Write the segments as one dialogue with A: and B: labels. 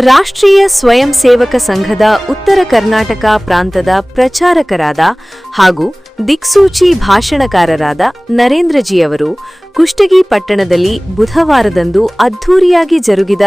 A: ರಾಷ್ಟ್ರೀಯ ಸ್ವಯಂ ಸೇವಕ ಸಂಘದ ಉತ್ತರ ಕರ್ನಾಟಕ ಪ್ರಾಂತದ ಪ್ರಚಾರಕರಾದ ಹಾಗೂ ದಿಕ್ಸೂಚಿ ಭಾಷಣಕಾರರಾದ ನರೇಂದ್ರಜಿಯವರು ಕುಷ್ಟಗಿ ಪಟ್ಟಣದಲ್ಲಿ ಬುಧವಾರದಂದು ಅದ್ಧೂರಿಯಾಗಿ ಜರುಗಿದ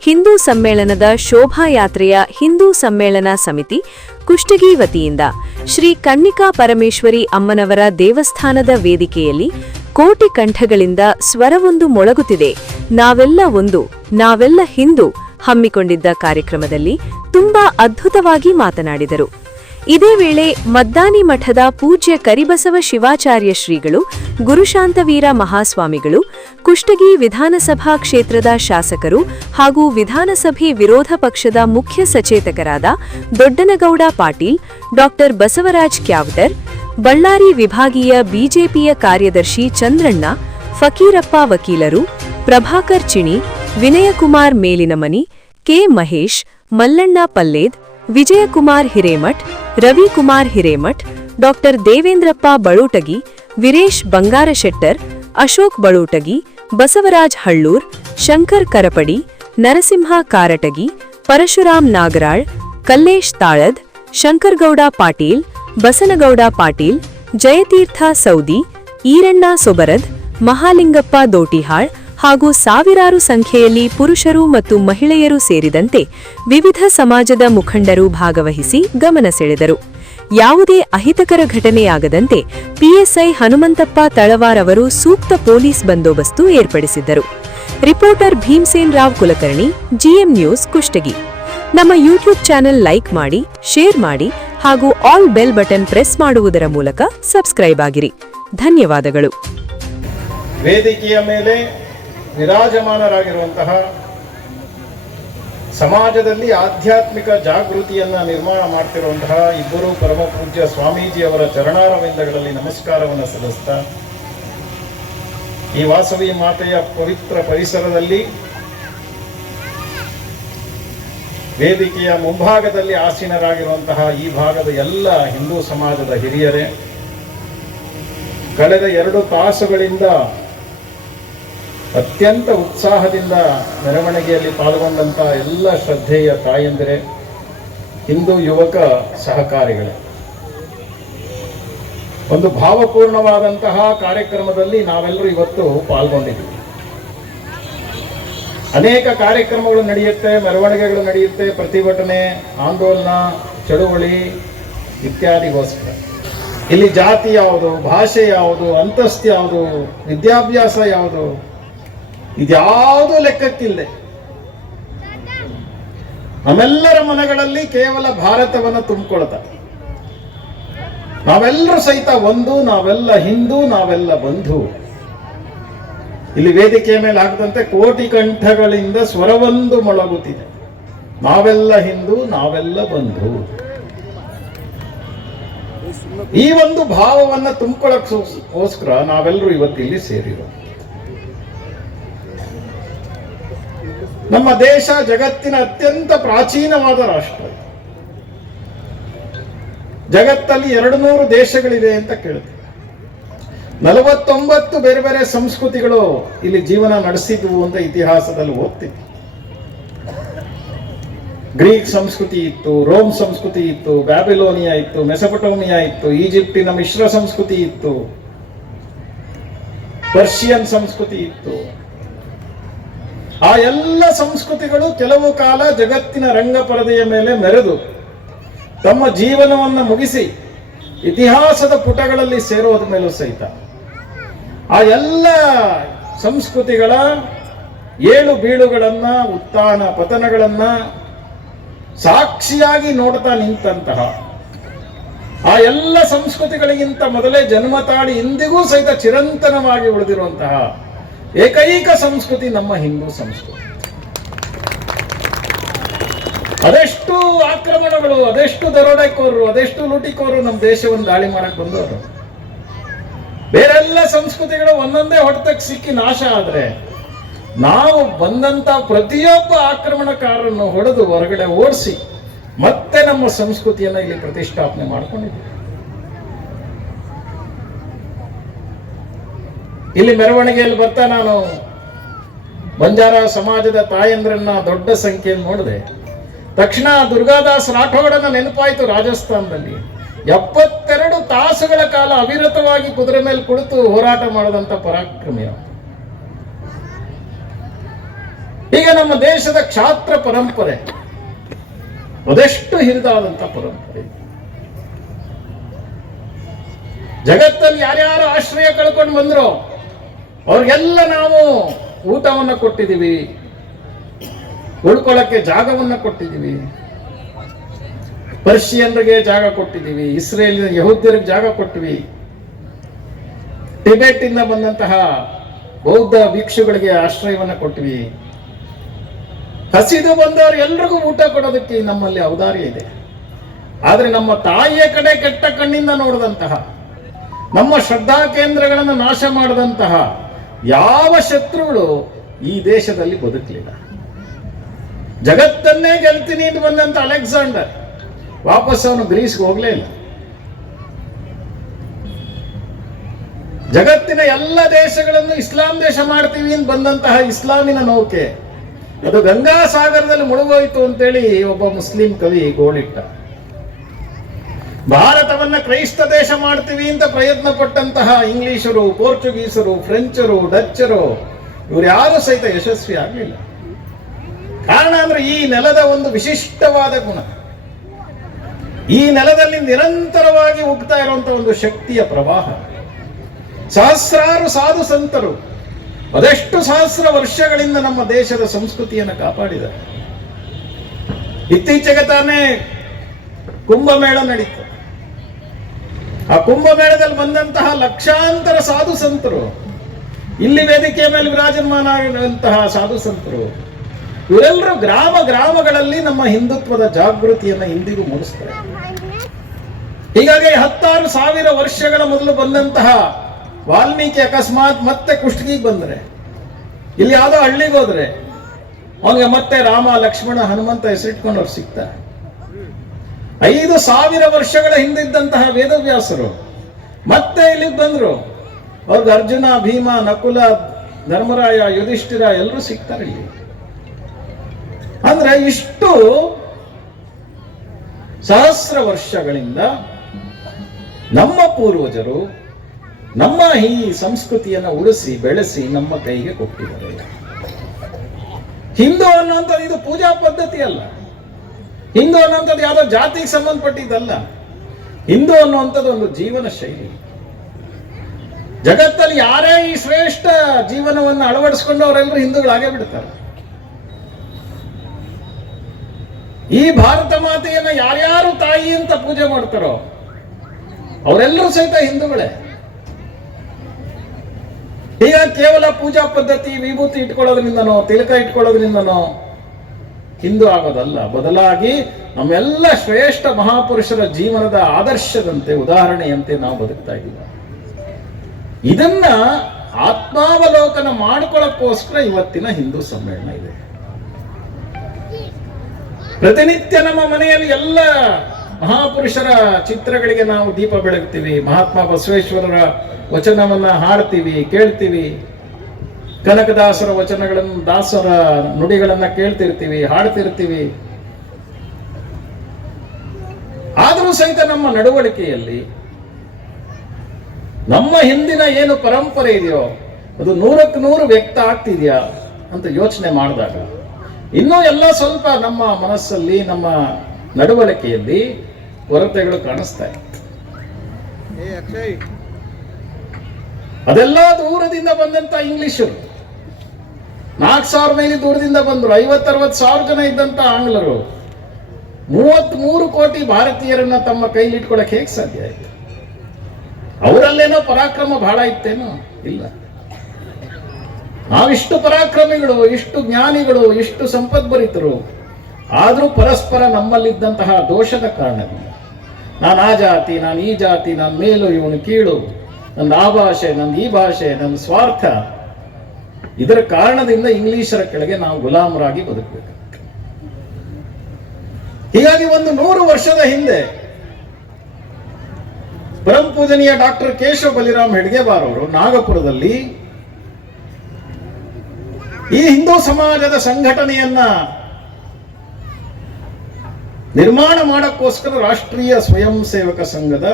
A: ಹಿಂದೂ ಸಮ್ಮೇಳನದ ಶೋಭಾಯಾತ್ರೆಯ ಹಿಂದೂ ಸಮ್ಮೇಳನ ಸಮಿತಿ ಕುಷ್ಟಗಿ ವತಿಯಿಂದ ಶ್ರೀ ಕನ್ನಿಕಾ ಪರಮೇಶ್ವರಿ ಅಮ್ಮನವರ ದೇವಸ್ಥಾನದ ವೇದಿಕೆಯಲ್ಲಿ ಕೋಟಿ ಕಂಠಗಳಿಂದ ಸ್ವರವೊಂದು ಮೊಳಗುತ್ತಿದೆ. ನಾವೆಲ್ಲ ಒಂದು, ನಾವೆಲ್ಲ ಹಿಂದೂ ಹಮ್ಮಿಕೊಂಡಿದ್ದ ಕಾರ್ಯಕ್ರಮದಲ್ಲಿ ತುಂಬಾ ಅದ್ಭುತವಾಗಿ ಮಾತನಾಡಿದರು. ಇದೇ ವೇಳೆ ಮದ್ದಾನಿ ಮಠದ ಪೂಜ್ಯ ಕರಿಬಸವ ಶಿವಾಚಾರ್ಯ ಶ್ರೀಗಳು, ಗುರುಶಾಂತವೀರ ಮಹಾಸ್ವಾಮಿಗಳು, ಕುಷ್ಟಗಿ ವಿಧಾನಸಭಾ ಕ್ಷೇತ್ರದ ಶಾಸಕರು ಹಾಗೂ ವಿಧಾನಸಭೆ ವಿರೋಧ ಪಕ್ಷದ ಮುಖ್ಯ ಸಚೇತಕರಾದ ದೊಡ್ಡನಗೌಡ ಪಾಟೀಲ್, ಡಾಕ್ಟರ್ ಬಸವರಾಜ್ ಕ್ಯಾವ್ಟರ್, ಬಳ್ಳಾರಿ ವಿಭಾಗೀಯ ಬಿಜೆಪಿಯ ಕಾರ್ಯದರ್ಶಿ ಚಂದ್ರಣ್ಣ, ಫಕೀರಪ್ಪ ವಕೀಲರು, ಪ್ರಭಾಕರ್ ಚಿಣಿ ವಿನಯಕುಮಾರ್ ಮೇಲಿನಮನಿ ಕೆ. ಮಹೇಶ್, ಮಲ್ಲಣ್ಣ ಪಲ್ಲೇದ್, ವಿಜಯಕುಮಾರ್ ಹಿರೇಮಠ್, ರವಿಕುಮಾರ್ ಹಿರೇಮಠ್, ಡಾಕ್ಟರ್ ದೇವೇಂದ್ರಪ್ಪ ಬಳೂಟಗಿ, ವೀರೇಶ್ ಬಂಗಾರಶೆಟ್ಟರ್, ಅಶೋಕ್ ಬಳೂಟಗಿ, ಬಸವರಾಜ್ ಹಳ್ಳೂರ್, ಶಂಕರ್ ಕರಪಡಿ, ನರಸಿಂಹ ಕಾರಟಗಿ, ಪರಶುರಾಮ್ ನಾಗರಾಳ್, ಕಲ್ಲೇಶ್ ತಾಳದ್, ಶಂಕರ್ಗೌಡ ಪಾಟೀಲ್, ಬಸನಗೌಡ ಪಾಟೀಲ್, ಜಯತೀರ್ಥ ಸೌದಿ, ಈರಣ್ಣ ಸೊಬರದ್, ಮಹಾಲಿಂಗಪ್ಪ ದೋಟಿಹಾಳ್ ಹಾಗೂ ಸಾವಿರಾರು ಸಂಖ್ಯೆಯಲ್ಲಿ ಪುರುಷರು ಮತ್ತು ಮಹಿಳೆಯರು ಸೇರಿದಂತೆ ವಿವಿಧ ಸಮಾಜದ ಮುಖಂಡರು ಭಾಗವಹಿಸಿ ಗಮನ ಸೆಳೆದರು. ಯಾವುದೇ ಅಹಿತಕರ ಘಟನೆಯಾಗದಂತೆ ಪಿಎಸ್ಐ ಹನುಮಂತಪ್ಪ ತಳವಾರ್ ಅವರು ಸೂಕ್ತ ಪೊಲೀಸ್ ಬಂದೋಬಸ್ತು ಏರ್ಪಡಿಸಿದ್ದರು. Reporter Bhimsen Rao Kulkarni, GM news Kushtagi. ನಮ್ಮ ಯೂಟ್ಯೂಬ್ ಚಾನೆಲ್ ಲೈಕ್ ಮಾಡಿ, ಶೇರ್ ಮಾಡಿ ಹಾಗೂ ಆಲ್ ಬೆಲ್ ಬಟನ್ ಪ್ರೆಸ್ ಮಾಡುವುದರ ಮೂಲಕ ಸಬ್ಸ್ಕ್ರೈಬ್ ಆಗಿರಿ. ಧನ್ಯವಾದಗಳು.
B: ವೇದಿಕೆಯ ಮೇಲೆ ವಿರಾಜಮಾನರಾಗಿರುವಂತಹ ಸಮಾಜದಲ್ಲಿ ಆಧ್ಯಾತ್ಮಿಕ ಜಾಗೃತಿಯನ್ನ ನಿರ್ಮಾಣ ಮಾಡ್ತಿರುವಂತಹ ಇಬ್ಬರು ಪರಮ ಪೂಜ್ಯ ಸ್ವಾಮೀಜಿಯವರ ಚರಣಾರವಿಂದಗಳಲ್ಲಿ ನಮಸ್ಕಾರವನ್ನು ಸಲ್ಲಿಸ್ತಾ, ಈ ವಾಸವಿ ಮಾತೆಯ ಪವಿತ್ರ ಪರಿಸರದಲ್ಲಿ ವೇದಿಕೆಯ ಮುಂಭಾಗದಲ್ಲಿ ಆಸೀನರಾಗಿರುವಂತಹ ಈ ಭಾಗದ ಎಲ್ಲ ಹಿಂದೂ ಸಮಾಜದ ಹಿರಿಯರೇ, ಕಳೆದ ಎರಡು ತಾಸುಗಳಿಂದ ಅತ್ಯಂತ ಉತ್ಸಾಹದಿಂದ ಮೆರವಣಿಗೆಯಲ್ಲಿ ಪಾಲ್ಗೊಂಡಂತಹ ಎಲ್ಲ ಶ್ರದ್ಧೆಯ ತಾಯಂದಿರೆ, ಹಿಂದೂ ಯುವಕ ಸಹಕಾರಿಗಳೇ. ಒಂದು ಭಾವಪೂರ್ಣವಾದಂತಹ ಕಾರ್ಯಕ್ರಮದಲ್ಲಿ ನಾವೆಲ್ಲರೂ ಇವತ್ತು ಪಾಲ್ಗೊಂಡಿದ್ದೀವಿ. ಅನೇಕ ಕಾರ್ಯಕ್ರಮಗಳು ನಡೆಯುತ್ತೆ, ಮೆರವಣಿಗೆಗಳು ನಡೆಯುತ್ತೆ, ಪ್ರತಿಭಟನೆ, ಆಂದೋಲನ, ಚಳುವಳಿ ಇತ್ಯಾದಿಗೋಸ್ಕರ ಇಲ್ಲಿ ಜಾತಿ ಯಾವುದು, ಭಾಷೆ ಯಾವುದು, ಅಂತಸ್ತು ಯಾವುದು, ವಿದ್ಯಾಭ್ಯಾಸ ಯಾವುದು ಇದ್ಯಾವುದು ಲೆಕ್ಕಕ್ಕಿಲ್ಲದೆ ನಮ್ಮೆಲ್ಲರ ಮನಗಳಲ್ಲಿ ಕೇವಲ ಭಾರತವನ್ನು ತುಂಬಿಕೊಳ್ತಾರೆ ನಾವೆಲ್ಲರೂ ಸಹಿತ ಒಂದು, ನಾವೆಲ್ಲ ಹಿಂದೂ, ನಾವೆಲ್ಲ ಬಂಧು. ಇಲ್ಲಿ ವೇದಿಕೆಯ ಮೇಲೆ ಹಾಕದಂತೆ ಕೋಟಿ ಕಂಠಗಳಿಂದ ಸ್ವರವೊಂದು ಮೊಳಗುತ್ತಿದೆ. ನಾವೆಲ್ಲ ಹಿಂದೂ, ನಾವೆಲ್ಲ ಬಂಧು. ಈ ಒಂದು ಭಾವವನ್ನ ತುಂಬಿಕೊಳ್ಳೋಕ್ಕೋಸ್ಕರ ನಾವೆಲ್ಲರೂ ಇವತ್ತಿಲ್ಲಿ ಸೇರಿರೋ ನಮ್ಮ ದೇಶ ಜಗತ್ತಿನ ಅತ್ಯಂತ ಪ್ರಾಚೀನವಾದ ರಾಷ್ಟ್ರ. ಜಗತ್ತಲ್ಲಿ ಎರಡು ನೂರು ದೇಶಗಳಿವೆ ಅಂತ ಕೇಳ್ತೀವಿ. ನಲವತ್ತೊಂಬತ್ತು ಬೇರೆ ಬೇರೆ ಸಂಸ್ಕೃತಿಗಳು ಇಲ್ಲಿ ಜೀವನ ನಡೆಸಿದ್ವು ಅಂತ ಇತಿಹಾಸದಲ್ಲಿ ಓದ್ತೀವಿ. ಗ್ರೀಕ್ ಸಂಸ್ಕೃತಿ ಇತ್ತು, ರೋಮ್ ಸಂಸ್ಕೃತಿ ಇತ್ತು, ಬ್ಯಾಬಿಲೋನಿಯಾ ಇತ್ತು, ಮೆಸಪಟೋಮಿಯಾ ಇತ್ತು, ಈಜಿಪ್ಟಿನ ಮಿಶ್ರ ಸಂಸ್ಕೃತಿ ಇತ್ತು, ಪರ್ಷಿಯನ್ ಸಂಸ್ಕೃತಿ ಇತ್ತು. ಆ ಎಲ್ಲ ಸಂಸ್ಕೃತಿಗಳು ಕೆಲವು ಕಾಲ ಜಗತ್ತಿನ ರಂಗಪರದೆಯ ಮೇಲೆ ಮೆರೆದು ತಮ್ಮ ಜೀವನವನ್ನು ಮುಗಿಸಿ ಇತಿಹಾಸದ ಪುಟಗಳಲ್ಲಿ ಸೇರೋದ ಮೇಲೂ ಸಹಿತ. ಆ ಎಲ್ಲ ಸಂಸ್ಕೃತಿಗಳ ಏಳು ಬೀಳುಗಳನ್ನ ಉತ್ಥಾನ ಪತನಗಳನ್ನ ಸಾಕ್ಷಿಯಾಗಿ ನೋಡ್ತಾ ನಿಂತಹ ಆ ಎಲ್ಲ ಸಂಸ್ಕೃತಿಗಳಿಗಿಂತ ಮೊದಲೇ ಜನ್ಮ ತಾಳಿ ಇಂದಿಗೂ ಸಹಿತ ಚಿರಂತನವಾಗಿ ಉಳಿದಿರುವಂತಹ ಏಕೈಕ ಸಂಸ್ಕೃತಿ ನಮ್ಮ ಹಿಂದೂ ಸಂಸ್ಕೃತಿ. ಅದೆಷ್ಟು ಆಕ್ರಮಣಗಳು, ಅದೆಷ್ಟು ದರೋಡೆಕೋರರು, ಅದೆಷ್ಟು ಲೂಟಿಕೋರರು ನಮ್ಮ ದೇಶವನ್ನು ದಾಳಿ ಮಾಡಕ್ ಬಂದವರು. ಬೇರೆಲ್ಲ ಸಂಸ್ಕೃತಿಗಳು ಒಂದೊಂದೇ ಹೊಡೆತಕ್ಕೆ ಸಿಕ್ಕಿ ನಾಶ ಆದ್ರೆ, ನಾವು ಬಂದಂತ ಪ್ರತಿಯೊಬ್ಬ ಆಕ್ರಮಣಕಾರರನ್ನು ಹೊಡೆದು ಹೊರಗಡೆ ಓಡಿಸಿ ಮತ್ತೆ ನಮ್ಮ ಸಂಸ್ಕೃತಿಯನ್ನ ಇಲ್ಲಿ ಪ್ರತಿಷ್ಠಾಪನೆ ಮಾಡ್ಕೊಂಡಿದ್ದೀವಿ. ಇಲ್ಲಿ ಮೆರವಣಿಗೆಯಲ್ಲಿ ಬರ್ತಾ ನಾನು ಬಂಜಾರ ಸಮಾಜದ ತಾಯಂದ್ರನ್ನ ದೊಡ್ಡ ಸಂಖ್ಯೆಯಲ್ಲಿ ನೋಡಿದೆ. ತಕ್ಷಣ ದುರ್ಗಾದಾಸ್ ರಾಠೋಡನ ನೆನಪಾಯಿತು ರಾಜಸ್ಥಾನದಲ್ಲಿ. ಎಪ್ಪತ್ತೆರಡು ತಾಸುಗಳ ಕಾಲ ಅವಿರತವಾಗಿ ಕುದುರೆ ಮೇಲೆ ಕುಳಿತು ಹೋರಾಟ ಮಾಡದಂತ ಪರಾಕ್ರಮಿಯ. ಈಗ ನಮ್ಮ ದೇಶದ ಕ್ಷಾತ್ರ ಪರಂಪರೆ, ಅದೆಷ್ಟು ಹಿರಿದಾದಂತ ಪರಂಪರೆ. ಜಗತ್ತಲ್ಲಿ ಯಾರ್ಯಾರು ಆಶ್ರಯ ಕಳ್ಕೊಂಡು ಬಂದ್ರು ಅವ್ರಿಗೆಲ್ಲ ನಾವು ಊಟವನ್ನು ಕೊಟ್ಟಿದ್ದೀವಿ ಉಳ್ಕೊಳ್ಳೋಕ್ಕೆ ಜಾಗವನ್ನು ಕೊಟ್ಟಿದ್ದೀವಿ. ಪರ್ಷಿಯನ್ರಿಗೆ ಜಾಗ ಕೊಟ್ಟಿದ್ದೀವಿ, ಇಸ್ರೇಲಿನ ಯಹೂದ್ಯರಿಗೆ ಜಾಗ ಕೊಟ್ಟಿವಿ. ಟಿಬೆಟ್ ಇಂದ ಬಂದಂತಹ ಬೌದ್ಧ ಭಿಕ್ಷುಗಳಿಗೆ ಆಶ್ರಯವನ್ನು ಕೊಟ್ಟಿವಿ. ಹಸಿದು ಬಂದವರು ಎಲ್ರಿಗೂ ಊಟ ಕೊಡೋದಕ್ಕೆ ನಮ್ಮಲ್ಲಿ ಔದಾರ್ಯ ಇದೆ. ಆದರೆ ನಮ್ಮ ತಾಯಿಯ ಕಡೆ ಕೆಟ್ಟ ಕಣ್ಣಿಂದ ನೋಡಿದಂತಹ, ನಮ್ಮ ಶ್ರದ್ಧಾ ಕೇಂದ್ರಗಳನ್ನು ನಾಶ ಮಾಡಿದಂತಹ ಯಾವ ಶತ್ರುಗಳು ಈ ದೇಶದಲ್ಲಿ ಬದುಕಲಿಲ್ಲ? ಜಗತ್ತನ್ನೇ ಗೆಲ್ತೀನಿ ಅಂತ ಬಂದಂತ ಅಲೆಕ್ಸಾಂಡರ್. ವಾಪಸ್ ಅವನು ಗ್ರೀಸ್ಗೆ ಹೋಗ್ಲೇ ಇಲ್ಲ. ಜಗತ್ತಿನ ಎಲ್ಲ ದೇಶಗಳನ್ನು ಇಸ್ಲಾಂ ದೇಶ ಮಾಡ್ತೀವಿ ಅಂತ ಬಂದಂತಹ ಇಸ್ಲಾಮಿನ ನೌಕೆ. ಅದು ಗಂಗಾ ಸಾಗರದಲ್ಲಿ ಮುಳುಗೋಯ್ತು ಅಂತೇಳಿ ಒಬ್ಬ ಮುಸ್ಲಿಂ ಕವಿ ಗೋಳಿಟ್ಟ. ಭಾರತವನ್ನ ಕ್ರೈಸ್ತ ದೇಶ ಮಾಡ್ತೀವಿ ಅಂತ ಪ್ರಯತ್ನ ಪಟ್ಟಂತಹ ಇಂಗ್ಲಿಷರು, ಪೋರ್ಚುಗೀಸರು, ಫ್ರೆಂಚರು, ಡಚ್ಚರು, ಇವರು ಯಾರು ಸಹಿತ ಯಶಸ್ವಿ ಆಗಲಿಲ್ಲ. ಕಾರಣ ಅಂದ್ರೆ ಈ ನೆಲದ ಒಂದು ವಿಶಿಷ್ಟವಾದ ಗುಣ. ಈ ನೆಲದಲ್ಲಿ ನಿರಂತರವಾಗಿ ಉಗ್ತಾ ಇರುವಂತಹ ಒಂದು ಶಕ್ತಿಯ ಪ್ರವಾಹ. ಸಹಸ್ರಾರು ಸಾಧು ಸಂತರು, ಅದೆಷ್ಟು ಸಹಸ್ರ ವರ್ಷಗಳಿಂದ ನಮ್ಮ ದೇಶದ ಸಂಸ್ಕೃತಿಯನ್ನು ಕಾಪಾಡಿದ್ದಾರೆ. ಇತ್ತೀಚೆಗೆ ತಾನೇ ಕುಂಭಮೇಳ ನಡೀತು. ಆ ಕುಂಭಮೇಳದಲ್ಲಿ ಬಂದಂತಹ ಲಕ್ಷಾಂತರ ಸಾಧು ಸಂತರು. ಇಲ್ಲಿ ವೇದಿಕೆಯ ಮೇಲೆ ವಿರಾಜಮಾನಂತಹ ಸಾಧು ಸಂತರು. ಇವರೆಲ್ಲರೂ ಗ್ರಾಮ ಗ್ರಾಮಗಳಲ್ಲಿ ನಮ್ಮ ಹಿಂದುತ್ವದ ಜಾಗೃತಿಯನ್ನ ಇಂದಿಗೂ ಮೂಡಿಸ್ತಾರೆ. ಹೀಗಾಗಿ ಹತ್ತಾರು ಸಾವಿರ ವರ್ಷಗಳ ಮೊದಲು ಬಂದಂತಹ ವಾಲ್ಮೀಕಿ ಅಕಸ್ಮಾತ್ ಮತ್ತೆ ಕುಷ್ಟಗಿಗೆ ಬಂದ್ರೆ, ಇಲ್ಲಿ ಯಾವುದೋ ಹಳ್ಳಿಗೆ ಹೋದ್ರೆ, ಅವನಿಗೆ ಮತ್ತೆ ರಾಮ, ಲಕ್ಷ್ಮಣ, ಹನುಮಂತ ಹೆಸರಿಟ್ಕೊಂಡು ಅವ್ರು ಸಿಗ್ತಾರೆ. ಐದು ಸಾವಿರ ವರ್ಷಗಳ ಹಿಂದಿದ್ದಂತಹ ವೇದವ್ಯಾಸರು ಮತ್ತೆ ಇಲ್ಲಿಗೆ ಬಂದ್ರು. ಅವ್ರಿಗೆ ಅರ್ಜುನ, ಭೀಮ, ನಕುಲ, ಧರ್ಮರಾಯ, ಯುಧಿಷ್ಠಿರ ಎಲ್ಲರೂ ಸಿಗ್ತಾರೆ ಇಲ್ಲಿ. ಅಂದ್ರೆ ಇಷ್ಟು ಸಹಸ್ರ ವರ್ಷಗಳಿಂದ ನಮ್ಮ ಪೂರ್ವಜರು ನಮ್ಮ ಈ ಸಂಸ್ಕೃತಿಯನ್ನು ಉಳಿಸಿ, ಬೆಳೆಸಿ ನಮ್ಮ ಕೈಗೆ ಕೊಟ್ಟಿದ್ದಾರೆ. ಹಿಂದೂ ಅನ್ನುವಂಥದ್ದು ಇದು ಪೂಜಾ ಪದ್ಧತಿ ಅಲ್ಲ. ಹಿಂದೂ ಅನ್ನುವಂಥದ್ದು ಯಾವುದೋ ಜಾತಿಗೆ ಸಂಬಂಧಪಟ್ಟಿದ್ದಲ್ಲ. ಹಿಂದೂ ಅನ್ನುವಂಥದ್ದು ಒಂದು ಜೀವನ ಶೈಲಿ. ಜಗತ್ತಲ್ಲಿ ಯಾರೇ ಈ ಶ್ರೇಷ್ಠ ಜೀವನವನ್ನು ಅಳವಡಿಸ್ಕೊಂಡು ಅವರೆಲ್ಲರೂ ಹಿಂದೂಗಳಾಗೇ ಬಿಡ್ತಾರೆ. ಈ ಭಾರತ ಮಾತೆಯನ್ನ ಯಾರ್ಯಾರು ತಾಯಿ ಅಂತ ಪೂಜೆ ಮಾಡ್ತಾರೋ, ಅವರೆಲ್ಲರೂ ಸಹಿತ ಹಿಂದೂಗಳೇ. ಈಗ ಕೇವಲ ಪೂಜಾ ಪದ್ಧತಿ, ವಿಭೂತಿ ಇಟ್ಕೊಳ್ಳೋದ್ರಿಂದನೋ, ತಿಲಕ ಇಟ್ಕೊಳ್ಳೋದ್ರಿಂದನೋ ಹಿಂದೂ ಆಗೋದಲ್ಲ. ಬದಲಾಗಿ ನಮ್ಮೆಲ್ಲ ಶ್ರೇಷ್ಠ ಮಹಾಪುರುಷರ ಜೀವನದ ಆದರ್ಶದಂತೆ, ಉದಾಹರಣೆಯಂತೆ ನಾವು ಬದುಕ್ತಾ ಇದ್ದೀವಿ. ಇದನ್ನ ಆತ್ಮಾವಲೋಕನ ಮಾಡ್ಕೊಳ್ಳೋಕ್ಕೋಸ್ಕರ ಇವತ್ತಿನ ಹಿಂದೂ ಸಮ್ಮೇಳನ ಇದೆ. ಪ್ರತಿನಿತ್ಯ ನಮ್ಮ ಮನೆಯಲ್ಲಿ ಎಲ್ಲ ಮಹಾಪುರುಷರ ಚಿತ್ರಗಳಿಗೆ ನಾವು ದೀಪ ಬೆಳಗ್ತೀವಿ. ಮಹಾತ್ಮ ಬಸವೇಶ್ವರರ ವಚನವನ್ನ ಹಾಡ್ತೀವಿ, ಕೇಳ್ತೀವಿ. ಕನಕದಾಸರ ವಚನಗಳನ್ನು ದಾಸರ ನುಡಿಗಳನ್ನ ಕೇಳ್ತಿರ್ತೀವಿ ಹಾಡ್ತಿರ್ತೀವಿ. ಆದರೂ ಸಹಿತ ನಮ್ಮ ನಡವಳಿಕೆಯಲ್ಲಿ ನಮ್ಮ ಹಿಂದಿನ ಏನು ಪರಂಪರೆ ಇದೆಯೋ ಅದು ನೂರಕ್ಕೆ ನೂರು ವ್ಯಕ್ತ ಆಗ್ತಿದೆಯಾ ಅಂತ ಯೋಚನೆ ಮಾಡಿದಾಗ ಇನ್ನೂ ಎಲ್ಲ ಸ್ವಲ್ಪ ನಮ್ಮ ಮನಸ್ಸಲ್ಲಿ ನಮ್ಮ ನಡವಳಿಕೆಯಲ್ಲಿ ಕೊರತೆಗಳು ಕಾಣಿಸ್ತಾ ಇತ್ತು ಅದೆಲ್ಲ ದೂರದಿಂದ ಬಂದಂತ ಇಂಗ್ಲಿಷರು. ನಾಲ್ಕು ಸಾವಿರ ಮೈಲಿ ದೂರದಿಂದ ಬಂದರು, ಐವತ್ತರವತ್ತು ಸಾವಿರ ಜನ ಇದ್ದಂತ ಆಂಗ್ಲರು. ಮೂವತ್ತ್ ಮೂರು ಕೋಟಿ ಭಾರತೀಯರನ್ನ ತಮ್ಮ ಕೈಲಿ ಇಟ್ಕೊಳಕ್ ಹೇಗೆ ಸಾಧ್ಯ ಆಯ್ತು? ಅವರಲ್ಲೇನೋ ಪರಾಕ್ರಮ ಬಹಳ ಇತ್ತೇನೋ? ಇಲ್ಲ. ನಾವಿಷ್ಟು ಪರಾಕ್ರಮಿಗಳು, ಇಷ್ಟು ಜ್ಞಾನಿಗಳು, ಇಷ್ಟು ಸಂಪದ್ಭರಿತರು, ಆದರೂ ಪರಸ್ಪರ ನಮ್ಮಲ್ಲಿದ್ದಂತಹ ದೋಷದ ಕಾರಣದಿಂದ ನಾನು ಆ ಜಾತಿ, ನಾನು ಈ ಜಾತಿ, ನಾನು ಮೇಲು, ಇವನು ಕೀಳು ನನ್ನ ಆ ಭಾಷೆ ನನ್ನ ಈ ಭಾಷೆ ನನ್ನ ಸ್ವಾರ್ಥ. ಇದರ ಕಾರಣದಿಂದ ಇಂಗ್ಲಿಷರ ಕೆಳಗೆ ನಾವು ಗುಲಾಮರಾಗಿ ಬದುಕಬೇಕು. ಹೀಗಾಗಿ ಒಂದು ನೂರು ವರ್ಷದ ಹಿಂದೆ ಪರಂ ಪೂಜನೀಯ ಡಾಕ್ಟರ್ ಕೇಶವ ಬಲಿರಾಮ್ ಹೆಡ್ಗೆಬಾರ್ ಅವರು ನಾಗಪುರದಲ್ಲಿ ಈ ಹಿಂದೂ ಸಮಾಜದ ಸಂಘಟನೆಯನ್ನ ನಿರ್ಮಾಣ ಮಾಡಕ್ಕೋಸ್ಕರ ರಾಷ್ಟ್ರೀಯ ಸ್ವಯಂ ಸೇವಕ ಸಂಘದ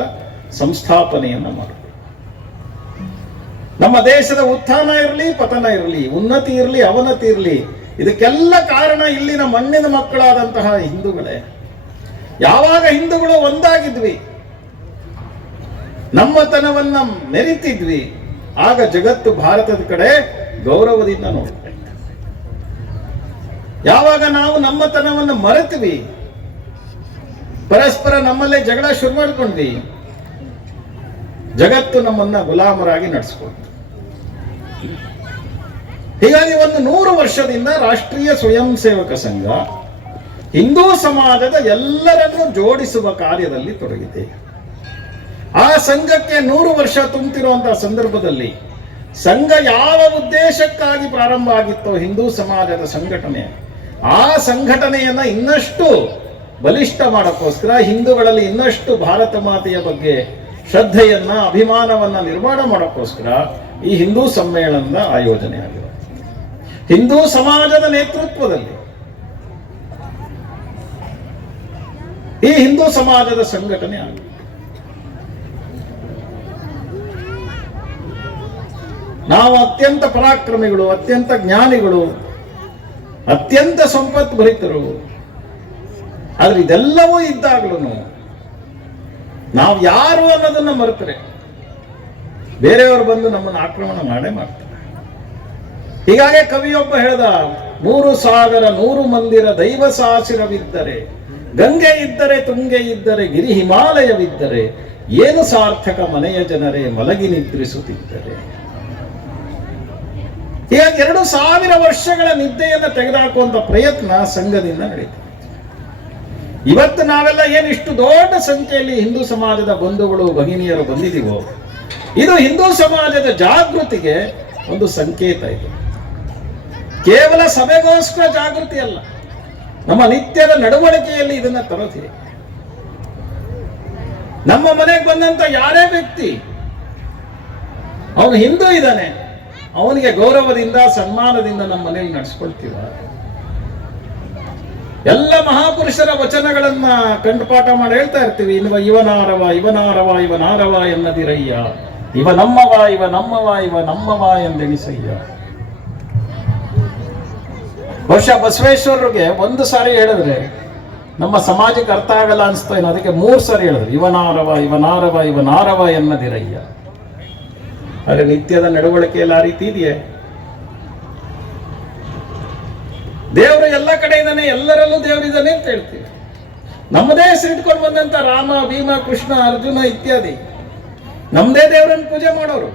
B: ಸಂಸ್ಥಾಪನೆಯನ್ನ ಮಾಡಬೇಕು ನಮ್ಮ ದೇಶದ ಉತ್ಥಾನ ಇರಲಿ, ಪತನ ಇರಲಿ, ಉನ್ನತಿ ಇರಲಿ, ಅವನತಿ ಇರಲಿ, ಇದಕ್ಕೆಲ್ಲ ಕಾರಣ ಇಲ್ಲಿನ ಮಣ್ಣಿನ ಮಕ್ಕಳಾದಂತಹ ಹಿಂದೂಗಳೇ. ಯಾವಾಗ ಹಿಂದೂಗಳು ಒಂದಾಗಿದ್ವಿ, ನಮ್ಮತನವನ್ನ ಮೆರಿತಿದ್ವಿ, ಆಗ ಜಗತ್ತು ಭಾರತದ ಕಡೆ ಗೌರವದಿಂದ ನೋಡ್ತಾ ಯಾವಾಗ ನಾವು ನಮ್ಮತನವನ್ನು ಮರೆತ್ವಿ, ಪರಸ್ಪರ ನಮ್ಮಲ್ಲೇ ಜಗಳ ಶುರು ಮಾಡ್ಕೊಂಡ್ವಿ ಜಗತ್ತು ನಮ್ಮನ್ನ ಗುಲಾಮರಾಗಿ ನಡೆಸ್ಕೊಳ್ತು ಹೀಗಾಗಿ ಒಂದು ನೂರು ವರ್ಷದಿಂದ ರಾಷ್ಟ್ರೀಯ ಸ್ವಯಂ ಸೇವಕ ಸಂಘ ಹಿಂದೂ ಸಮಾಜದ ಎಲ್ಲರನ್ನೂ ಜೋಡಿಸುವ ಕಾರ್ಯದಲ್ಲಿ ತೊಡಗಿದೆ. ಆ ಸಂಘಕ್ಕೆ ನೂರು ವರ್ಷ ತುಂಬುತ್ತಿರುವಂತಹ ಸಂದರ್ಭದಲ್ಲಿ ಸಂಘ ಯಾವ ಉದ್ದೇಶಕ್ಕಾಗಿ ಪ್ರಾರಂಭ ಆಗಿತ್ತೋ ಹಿಂದೂ ಸಮಾಜದ ಸಂಘಟನೆ, ಆ ಸಂಘಟನೆಯನ್ನ ಇನ್ನಷ್ಟು ಬಲಿಷ್ಠ ಮಾಡಕ್ಕೋಸ್ಕರ ಹಿಂದೂಗಳಲ್ಲಿ ಇನ್ನಷ್ಟು ಭಾರತ ಮಾತೆಯ ಬಗ್ಗೆ ಶ್ರದ್ಧೆಯನ್ನ, ಅಭಿಮಾನವನ್ನ ನಿರ್ಮಾಣ ಮಾಡೋಕ್ಕೋಸ್ಕರ ಈ ಹಿಂದೂ ಸಮ್ಮೇಳನದ ಆಯೋಜನೆ ಆಗಿದೆ. ಹಿಂದೂ ಸಮಾಜದ ನೇತೃತ್ವದಲ್ಲಿ. ಈ ಹಿಂದೂ ಸಮಾಜದ ಸಂಘಟನೆ ಆಗಿದೆ. ನಾವು ಅತ್ಯಂತ ಪರಾಕ್ರಮಿಗಳು, ಅತ್ಯಂತ ಜ್ಞಾನಿಗಳು, ಅತ್ಯಂತ ಸಂಪತ್ ಭರಿತರು ಆದ್ರೆ ಇದೆಲ್ಲವೂ ಇದ್ದಾಗಲೂ ನಾವು ಯಾರು ಅನ್ನೋದನ್ನ ಮರೆತರೆ. ಬೇರೆಯವರು ಬಂದು ನಮ್ಮನ್ನು ಆಕ್ರಮಣ ಮಾಡೇ ಮಾಡ್ತಾರೆ. ಹೀಗಾಗಿ ಕವಿಯೊಬ್ಬ ಹೇಳ್ದ, ನೂರು ಸಾಗರ, ನೂರು ಮಂದಿರ, ದೈವ ಸಾಸಿರವಿದ್ದರೆ, ಗಂಗೆ ಇದ್ದರೆ ತುಂಗೆ ಇದ್ದರೆ, ಗಿರಿ ಹಿಮಾಲಯವಿದ್ದರೆ, ಏನು ಸಾರ್ಥಕ ಮನೆಯ ಜನರೇ, ಮಲಗಿ ನಿದ್ರಿಸುತ್ತಿದ್ದರೆ? ಈಗ ಎರಡು ಸಾವಿರ ವರ್ಷಗಳ ನಿದ್ದೆಯನ್ನು ತೆಗೆದುಹಾಕುವಂತ ಪ್ರಯತ್ನ ಸಂಘದಿಂದ ನಡೀತು. ಇವತ್ತು ನಾವೆಲ್ಲ ಏನಿಷ್ಟು ದೊಡ್ಡ ಸಂಖ್ಯೆಯಲ್ಲಿ ಹಿಂದೂ ಸಮಾಜದ ಬಂಧುಗಳು, ಭಗಿನಿಯರು ಬಂದಿದ್ದೀವೋ, ಇದು ಹಿಂದೂ ಸಮಾಜದ ಜಾಗೃತಿಗೆ ಒಂದು ಸಂಕೇತ ಇದು. ಕೇವಲ ಸಭೆಗೋಸ್ಕರ ಜಾಗೃತಿ ಅಲ್ಲ, ನಮ್ಮ ನಿತ್ಯದ ನಡವಳಿಕೆಯಲ್ಲಿ ಇದನ್ನ ತರತೀವಿ ನಮ್ಮ ಮನೆಗೆ ಬಂದಂತ ಯಾರೇ ವ್ಯಕ್ತಿ, ಅವನು ಹಿಂದೂ ಇದ್ದಾನೆ, ಅವನಿಗೆ ಗೌರವದಿಂದ, ಸನ್ಮಾನದಿಂದ ನಮ್ಮ ಮನೆಯಲ್ಲಿ ನಡೆಸ್ಕೊಳ್ತೀವ? ಎಲ್ಲ ಮಹಾಪುರುಷರ ವಚನಗಳನ್ನ ಕಂಠಪಾಠ ಮಾಡಿ ಹೇಳ್ತಾ ಇರ್ತೀವಿ. ಇನ್ವ ಇವನಾರವ ಇವನಾರವ ಇವನಾರವ ಎನ್ನದಿರಯ್ಯ. ಇವ ನಮ್ಮವ ಇವ ನಮ್ಮವ ಇವ ನಮ್ಮವ ಎಂದೆಣಿಸಯ್ಯ ಬಹುಶಃ ಬಸವೇಶ್ವರರಿಗೆ ಒಂದು ಸಾರಿ ಹೇಳಿದ್ರೆ ನಮ್ಮ ಸಮಾಜಕ್ಕೆ ಅರ್ಥ ಆಗಲ್ಲ ಅನಿಸ್ತಾ ಏನೋ ಅದಕ್ಕೆ ಮೂರು ಸಾರಿ ಹೇಳಿದ್ರು. ಇವನಾರವ ಇವನಾರವ ಇವನಾರವ ಎನ್ನದಿರಯ್ಯ. ಆದರೆ ನಿತ್ಯದ ನಡವಳಿಕೆಯಲ್ಲಿ ಆ ರೀತಿ ಇದೆಯೇ? ದೇವರು ಎಲ್ಲ ಕಡೆ ಇದ್ದಾನೆ, ಎಲ್ಲರಲ್ಲೂ ದೇವರಿದ್ದಾನೆ ಅಂತ ಹೇಳ್ತೀವಿ. ನಮ್ಮದೇ ಹೆಸರಿಟ್ಕೊಂಡು ಬಂದಂತ ರಾಮ, ಭೀಮ, ಕೃಷ್ಣ, ಅರ್ಜುನ ಇತ್ಯಾದಿ. ನಮ್ಮದೇ ದೇವರನ್ನು ಪೂಜೆ ಮಾಡೋರು.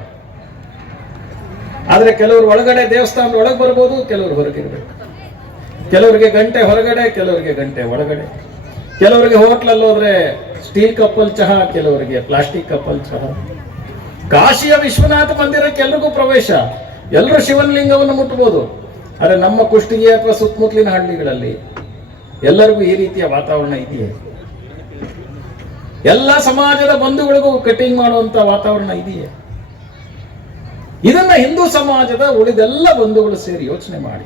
B: ಆದ್ರೆ ಕೆಲವರು ಒಳಗಡೆ ದೇವಸ್ಥಾನದ ಒಳಗೆ ಬರ್ಬೋದು, ಕೆಲವರು ಹೊರಗಿರ್ಬೇಕು ಕೆಲವರಿಗೆ ಗಂಟೆ ಹೊರಗಡೆ, ಕೆಲವರಿಗೆ ಗಂಟೆ ಒಳಗಡೆ. ಕೆಲವರಿಗೆ ಹೋಟ್ಲಲ್ಲಿ ಹೋದ್ರೆ ಸ್ಟೀಲ್ ಕಪ್ಪಲ್ ಚಹಾ, ಕೆಲವರಿಗೆ ಪ್ಲಾಸ್ಟಿಕ್ ಕಪ್ಪಲ್ ಚಹಾ. ಕಾಶಿಯ ವಿಶ್ವನಾಥ ಮಂದಿರಕ್ಕೆ ಎಲ್ರಿಗೂ ಪ್ರವೇಶ. ಎಲ್ಲರೂ ಶಿವಲಿಂಗವನ್ನು ಮುಟ್ಟಬಹುದು ಆದರೆ ನಮ್ಮ ಕುಷ್ಟಗಿ ಅಥವಾ ಸುತ್ತಮುತ್ತಲಿನ ಹಳ್ಳಿಗಳಲ್ಲಿ ಎಲ್ಲರಿಗೂ ಈ ರೀತಿಯ ವಾತಾವರಣ ಇದೆಯೇ? ಎಲ್ಲ ಸಮಾಜದ ಬಂಧುಗಳಿಗೂ ಕಟಿಂಗ್ ಮಾಡುವಂತ ವಾತಾವರಣ ಇದೆಯೇ? ಇದನ್ನ ಹಿಂದೂ ಸಮಾಜದ ಉಳಿದೆಲ್ಲ ಬಂಧುಗಳು ಸೇರಿ ಯೋಚನೆ ಮಾಡಿ.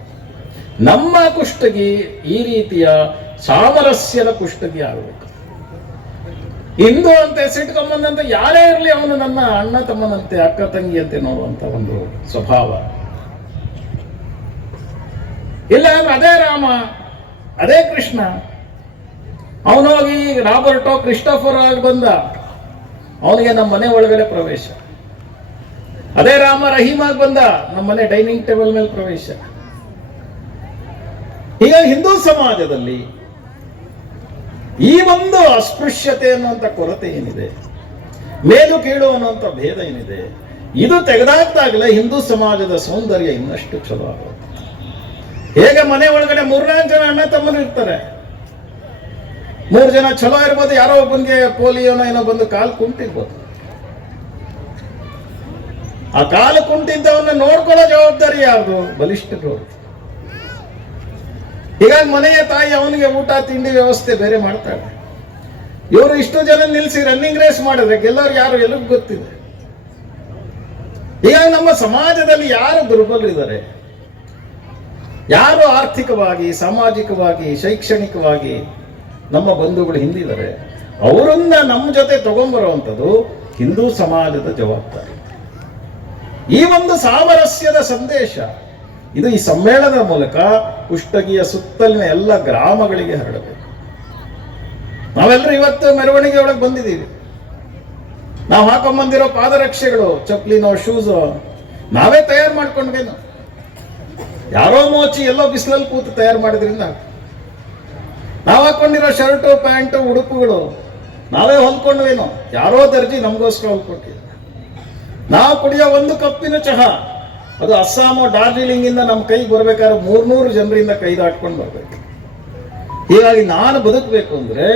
B: ನಮ್ಮ ಕುಷ್ಟಗಿ ಈ ರೀತಿಯ ಸಾಮರಸ್ಯದ ಕುಷ್ಟಗಿ ಆಗಬೇಕು. ಹಿಂದೂ ಅಂತ ಬಂದಂತ ಯಾರೇ ಇರಲಿ ಅವನು ನನ್ನ ಅಣ್ಣ ತಮ್ಮನಂತೆ, ಅಕ್ಕ ತಂಗಿಯಂತೆ ನೋಡುವಂತ ಒಂದು ಸ್ವಭಾವ. ಇಲ್ಲ ಅಂದ್ರೆ ಅದೇ ರಾಮ, ಅದೇ ಕೃಷ್ಣ. ಅವನೋಗಿ ರಾಬರ್ಟೋ ಕ್ರಿಸ್ಟೋಫರ್ ಆಗಿ ಬಂದ. ಅವನಿಗೆ ನಮ್ಮ ಮನೆ ಒಳಗಡೆ ಪ್ರವೇಶ. ಅದೇ ರಾಮ ರಹೀಮಾಗಿ ಬಂದ, ನಮ್ಮ ಮನೆ ಡೈನಿಂಗ್ ಟೇಬಲ್ ಮೇಲೆ ಪ್ರವೇಶ. ಈಗ ಹಿಂದೂ ಸಮಾಜದಲ್ಲಿ ಈ ಒಂದು ಅಸ್ಪೃಶ್ಯತೆ ಅನ್ನುವಂಥ ಕೊರತೆ ಏನಿದೆ, ಮೇಲು ಕೀಳು ಅನ್ನುವಂಥ ಭೇದ ಏನಿದೆ, ಇದು ತೆಗೆದಾಗ್ತಾಗಲೇ ಹಿಂದೂ ಸಮಾಜದ ಸೌಂದರ್ಯ ಇನ್ನಷ್ಟು ಚಲೋ ಆಗುತ್ತೆ ಹೇಗೆ ಮನೆ ಒಳಗಡೆ ಮೂರ್ನಾಲ್ಕು ಜನ ಅಣ್ಣ ತಮ್ಮರು ಇರ್ತಾರೆ? ಮೂರು ಜನ ಚಲೋ ಇರ್ಬೋದು, ಯಾರೋ ಒಬ್ಬನಿಗೆ ಪೋಲಿಯೋನೋ ಏನೋ ಬಂದು ಕಾಲು ಕುಂಟಿರ್ಬೋದು. ಆ ಕಾಲು ಕುಂಟಿದ್ದವನ್ನ ನೋಡ್ಕೊಳ್ಳೋ ಜವಾಬ್ದಾರಿ ಯಾರ್ದು? ಬಲಿಷ್ಠರು. ಹೀಗಾಗಿ ಮನೆಯ ತಾಯಿ ಅವನಿಗೆ ಊಟ, ತಿಂಡಿ ವ್ಯವಸ್ಥೆ ಬೇರೆ ಮಾಡ್ತಾಳೆ. ಇವರು ಇಷ್ಟು ಜನ ನಿಲ್ಲಿಸಿ ರನ್ನಿಂಗ್ ರೇಸ್ ಮಾಡಿದ್ರೆ ಗೆಲ್ಲೋರು ಯಾರು ಎಲ್ಲರಿಗೂ ಗೊತ್ತಿದೆ ಹೀಗಾಗಿ ನಮ್ಮ ಸಮಾಜದಲ್ಲಿ ಯಾರು ದುರ್ಬಲರಿದ್ದಾರೆ? ಯಾರು ಆರ್ಥಿಕವಾಗಿ, ಸಾಮಾಜಿಕವಾಗಿ, ಶೈಕ್ಷಣಿಕವಾಗಿ ನಮ್ಮ ಬಂಧುಗಳು ಹಿಂದಿದ್ದಾರೆ, ಅವರನ್ನ ನಮ್ಮ ಜೊತೆ ತಗೊಂಡ್ಬರುವಂಥದ್ದು ಹಿಂದೂ ಸಮಾಜದ ಜವಾಬ್ದಾರಿ. ಈ ಒಂದು ಸಾಮರಸ್ಯದ ಸಂದೇಶ, ಇದು ಈ ಸಮ್ಮೇಳನದ ಮೂಲಕ ಕುಷ್ಟಗಿಯ ಸುತ್ತಲಿನ ಎಲ್ಲ ಗ್ರಾಮಗಳಿಗೆ ಹರಡಬೇಕು. ನಾವೆಲ್ಲರೂ ಇವತ್ತು ಮೆರವಣಿಗೆ ಬಂದಿದ್ದೀವಿ. ನಾವು ಹಾಕೊಂಬಂದಿರೋ ಪಾದರಕ್ಷೆಗಳು ಚಪ್ಲಿನೋ ಶೂಸೋ, ನಾವೇ ತಯಾರು ಮಾಡ್ಕೊಂಡ್ವೇನು ಯಾರೋ ಮೋಚಿ ಎಲ್ಲೋ ಬಿಸಿಲಲ್ಲಿ ಕೂತು ತಯಾರು ಮಾಡಿದ್ರಿಂದ ನಾವು ಹಾಕೊಂಡಿರೋ ಶರ್ಟು, ಪ್ಯಾಂಟು, ಉಡುಪುಗಳು ನಾವೇ ಹೊಲ್ಕೊಂಡ್ವೇನೋ ಯಾರೋ ದರ್ಜಿ ನಮಗೋಸ್ಕರ ಹೊಲ್ಕೊಟ್ಟಿಲ್ಲ ನಾವು ಕುಡಿಯೋ ಒಂದು ಕಪ್ಪಿನ ಚಹಾ, ಅದು ಅಸ್ಸಾಮು ಡಾರ್ಜಿಲಿಂಗಿಂದ ನಮ್ಮ ಕೈಗೆ ಬರ್ಬೇಕಾದ್ರೆ ಮೂರ್ನೂರು ಜನರಿಂದ ಕೈ ದಾಟ್ಕೊಂಡು ಬರ್ಬೇಕು. ಹೀಗಾಗಿ ನಾನು ಬದುಕಬೇಕು ಅಂದ್ರೆ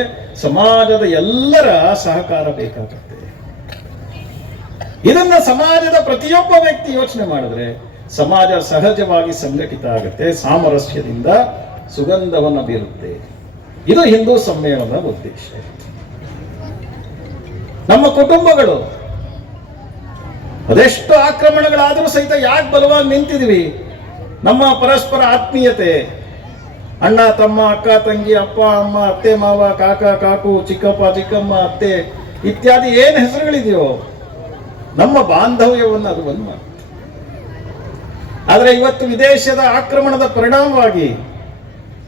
B: ಸಮಾಜದ ಎಲ್ಲರ ಸಹಕಾರ ಬೇಕಾಗುತ್ತೆ. ಇದನ್ನ ಸಮಾಜದ ಪ್ರತಿಯೊಬ್ಬ ವ್ಯಕ್ತಿ ಯೋಚನೆ ಮಾಡಿದ್ರೆ ಸಮಾಜ ಸಹಜವಾಗಿ ಸಂಘಟಿತ ಆಗುತ್ತೆ, ಸಾಮರಸ್ಯದಿಂದ ಸುಗಂಧವನ್ನು ಬೀರುತ್ತೆ. ಇದು ಹಿಂದೂ ಸಮ್ಮೇಳನದ ಉದ್ದೇಶ. ನಮ್ಮ ಕುಟುಂಬಗಳು ಅದೆಷ್ಟು ಆಕ್ರಮಣಗಳಾದರೂ ಸಹಿತ ಯಾಕೆ ಬಲವಾಗಿ ನಿಂತಿದ್ವಿ? ನಮ್ಮ ಪರಸ್ಪರ ಆತ್ಮೀಯತೆ. ಅಣ್ಣ, ತಮ್ಮ, ಅಕ್ಕ, ತಂಗಿ, ಅಪ್ಪ, ಅಮ್ಮ, ಅತ್ತೆ, ಮಾವ, ಕಾಕ, ಕಾಕು, ಚಿಕ್ಕಪ್ಪ, ಚಿಕ್ಕಮ್ಮ, ಅತ್ತೆ, ಇತ್ಯಾದಿ ಏನು ಹೆಸರುಗಳಿದೆಯೋ, ನಮ್ಮ ಬಾಂಧವ್ಯವನ್ನು ಅದು ಒಂದು ಆದರೆ ಇವತ್ತು ವಿದೇಶದ ಆಕ್ರಮಣದ ಪರಿಣಾಮವಾಗಿ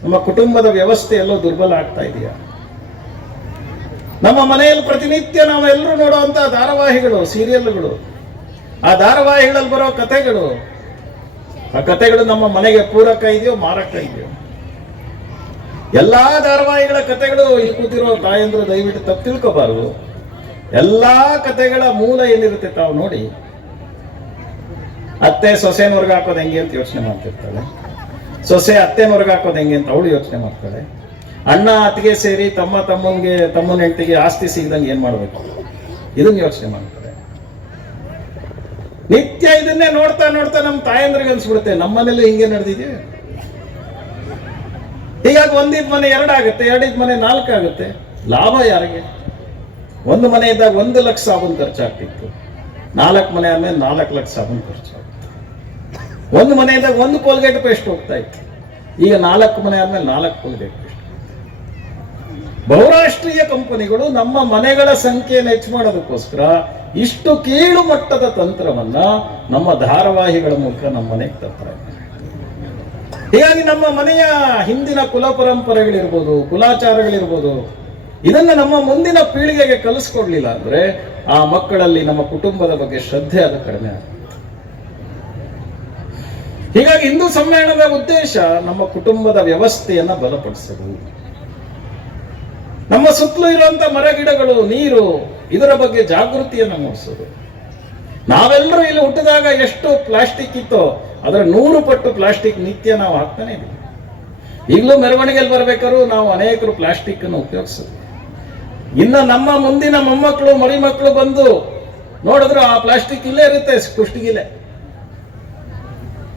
B: ನಮ್ಮ ಕುಟುಂಬದ ವ್ಯವಸ್ಥೆ ಎಲ್ಲೋ ದುರ್ಬಲ ಆಗ್ತಾ ಇದೆಯಾ? ನಮ್ಮ ಮನೆಯಲ್ಲಿ ಪ್ರತಿನಿತ್ಯ ನಾವೆಲ್ಲರೂ ನೋಡುವಂತ ಧಾರಾವಾಹಿಗಳು, ಸೀರಿಯಲ್ಗಳು. ಆ ಧಾರಾವಾಹಿಗಳಲ್ಲಿ ಬರೋ ಕಥೆಗಳು, ಆ ಕಥೆಗಳು ನಮ್ಮ ಮನೆಗೆ ಪೂರಕ ಇದೆಯೋ ಮಾರಕ ಇದೆಯೋ? ಎಲ್ಲಾ ಧಾರಾವಾಹಿಗಳ ಕಥೆಗಳು ಇಲ್ಲಿ ಕೂತಿರೋ ತಾಯಂದ್ರು ದಯವಿಟ್ಟು ತಪ್ಪು ತಿಳ್ಕೋಬಾರದು. ಎಲ್ಲಾ ಕಥೆಗಳ ಮೂಲ ಏನಿರುತ್ತೆ ತಾವು ನೋಡಿ. ಅತ್ತೆ ಸೊಸೆ ಮುರುಗ ಹಾಕೋದು ಹೆಂಗೆ ಅಂತ ಯೋಚನೆ ಮಾಡ್ತಿರ್ತಾಳೆ. ಸೊಸೆ ಅತ್ತೆ ಮುರುಗ ಹಾಕೋದು ಹೆಂಗೆ ಅಂತ ಅವಳು ಯೋಚನೆ ಮಾಡ್ತಾಳೆ. ಅಣ್ಣ, ಅತ್ತಿಗೆ ಸೇರಿ ತಮ್ಮ ತಮ್ಮನಿಗೆ, ತಮ್ಮನ ಹೆಂಡತಿಗೆ ಆಸ್ತಿ ಸಿಗ್ದಂಗೆ ಏನ್ ಮಾಡ್ಬೇಕು? ಇದನ್ನ ಯೋಚನೆ ಮಾಡ್ತಾರೆ ನಿತ್ಯ ಇದನ್ನೇ ನೋಡ್ತಾ ನೋಡ್ತಾ ನಮ್ಮ ತಾಯಂದ್ರಿಗೆ ಅನ್ಸ್ಬಿಡುತ್ತೆ ನಮ್ಮನೇಲಿ ಹಿಂಗೆ ನಡೆದಿದೆ ಹೀಗಾಗಿ ಒಂದಿದ್ ಮನೆ ಎರಡಾಗುತ್ತೆ ಎರಡಿದ್ ಮನೆ ನಾಲ್ಕಾಗುತ್ತೆ ಲಾಭ ಯಾರಿಗೆ? ಒಂದು ಮನೆ ಇದ್ದಾಗ ಒಂದು ಲಕ್ಷ ಸಾಬೂನ್ ಖರ್ಚಾಗ್ತಿತ್ತು. ನಾಲ್ಕು ಮನೆ ಆದ್ಮೇಲೆ ನಾಲ್ಕು ಲಕ್ಷ ಸಾಬೂನ್ ಖರ್ಚಾಗುತ್ತೆ ಒಂದು ಮನೆ ಇದ್ದಾಗ ಒಂದು ಕೋಲ್ಗೇಟ್ ಪೇಸ್ಟ್ ಹೋಗ್ತಾ ಇತ್ತು. ಈಗ ನಾಲ್ಕು ಮನೆ ಆದ್ಮೇಲೆ ನಾಲ್ಕು ಕೋಲ್ಗೇಟ್ ಪೇಸ್ಟ್ ಬಹುರಾಷ್ಟ್ರೀಯ ಕಂಪನಿಗಳು ನಮ್ಮ ಮನೆಗಳ ಸಂಖ್ಯೆಯನ್ನು ಹೆಚ್ಚು ಮಾಡೋದಕ್ಕೋಸ್ಕರ ಇಷ್ಟು ಕೀಳು ಮಟ್ಟದ ತಂತ್ರವನ್ನ ನಮ್ಮ ಧಾರಾವಾಹಿಗಳ ಮೂಲಕ ನಮ್ಮ ಮನೆಗೆ ತರ್ತಾರೆ. ಹೀಗಾಗಿ ನಮ್ಮ ಮನೆಯ ಹಿಂದಿನ ಕುಲ ಪರಂಪರೆಗಳಿರ್ಬೋದು, ಕುಲಾಚಾರಗಳಿರ್ಬೋದು, ಇದನ್ನ ನಮ್ಮ ಮುಂದಿನ ಪೀಳಿಗೆಗೆ ಕಲಿಸ್ಕೊಡ್ಲಿಲ್ಲ ಅಂದ್ರೆ ಆ ಮಕ್ಕಳಲ್ಲಿ ನಮ್ಮ ಕುಟುಂಬದ ಬಗ್ಗೆ ಶ್ರದ್ಧೆ ಅದು ಕಡಿಮೆ ಆಗುತ್ತೆ. ಹೀಗಾಗಿ ಹಿಂದೂ ಸಮ್ಮೇಳನದ ಉದ್ದೇಶ ನಮ್ಮ ಕುಟುಂಬದ ವ್ಯವಸ್ಥೆಯನ್ನ ಬಲಪಡಿಸೋದು. ನಮ್ಮ ಸುತ್ತಲೂ ಇರುವಂತ ಮರಗಿಡಗಳು ನೀರು, ಇದರ ಬಗ್ಗೆ ಜಾಗೃತಿಯನ್ನು ಮೂಡಿಸೋದು. ನಾವೆಲ್ಲರೂ ಇಲ್ಲಿ ಹುಟ್ಟಿದಾಗ ಎಷ್ಟು ಪ್ಲಾಸ್ಟಿಕ್ ಇತ್ತೋ ಅದರ ನೂರು ಪಟ್ಟು ಪ್ಲಾಸ್ಟಿಕ್ ನಿತ್ಯ ನಾವು ಹಾಕ್ತಾನೆ ಇದ್ದೀವಿ. ಈಗಲೂ ಮೆರವಣಿಗೆಯಲ್ಲಿ ಬರ್ಬೇಕಾದ್ರೂ ನಾವು ಅನೇಕರು ಪ್ಲಾಸ್ಟಿಕ್ ಅನ್ನು ಉಪಯೋಗಿಸೋದು. ಇನ್ನು ನಮ್ಮ ಮುಂದಿನ ಮೊಮ್ಮಕ್ಕಳು ಮರಿ ಮಕ್ಕಳು ಬಂದು ನೋಡಿದ್ರು ಆ ಪ್ಲಾಸ್ಟಿಕ್ ಇಲ್ಲೇ ಇರುತ್ತೆ ಕುಷ್ಟಿಗಿಲೆ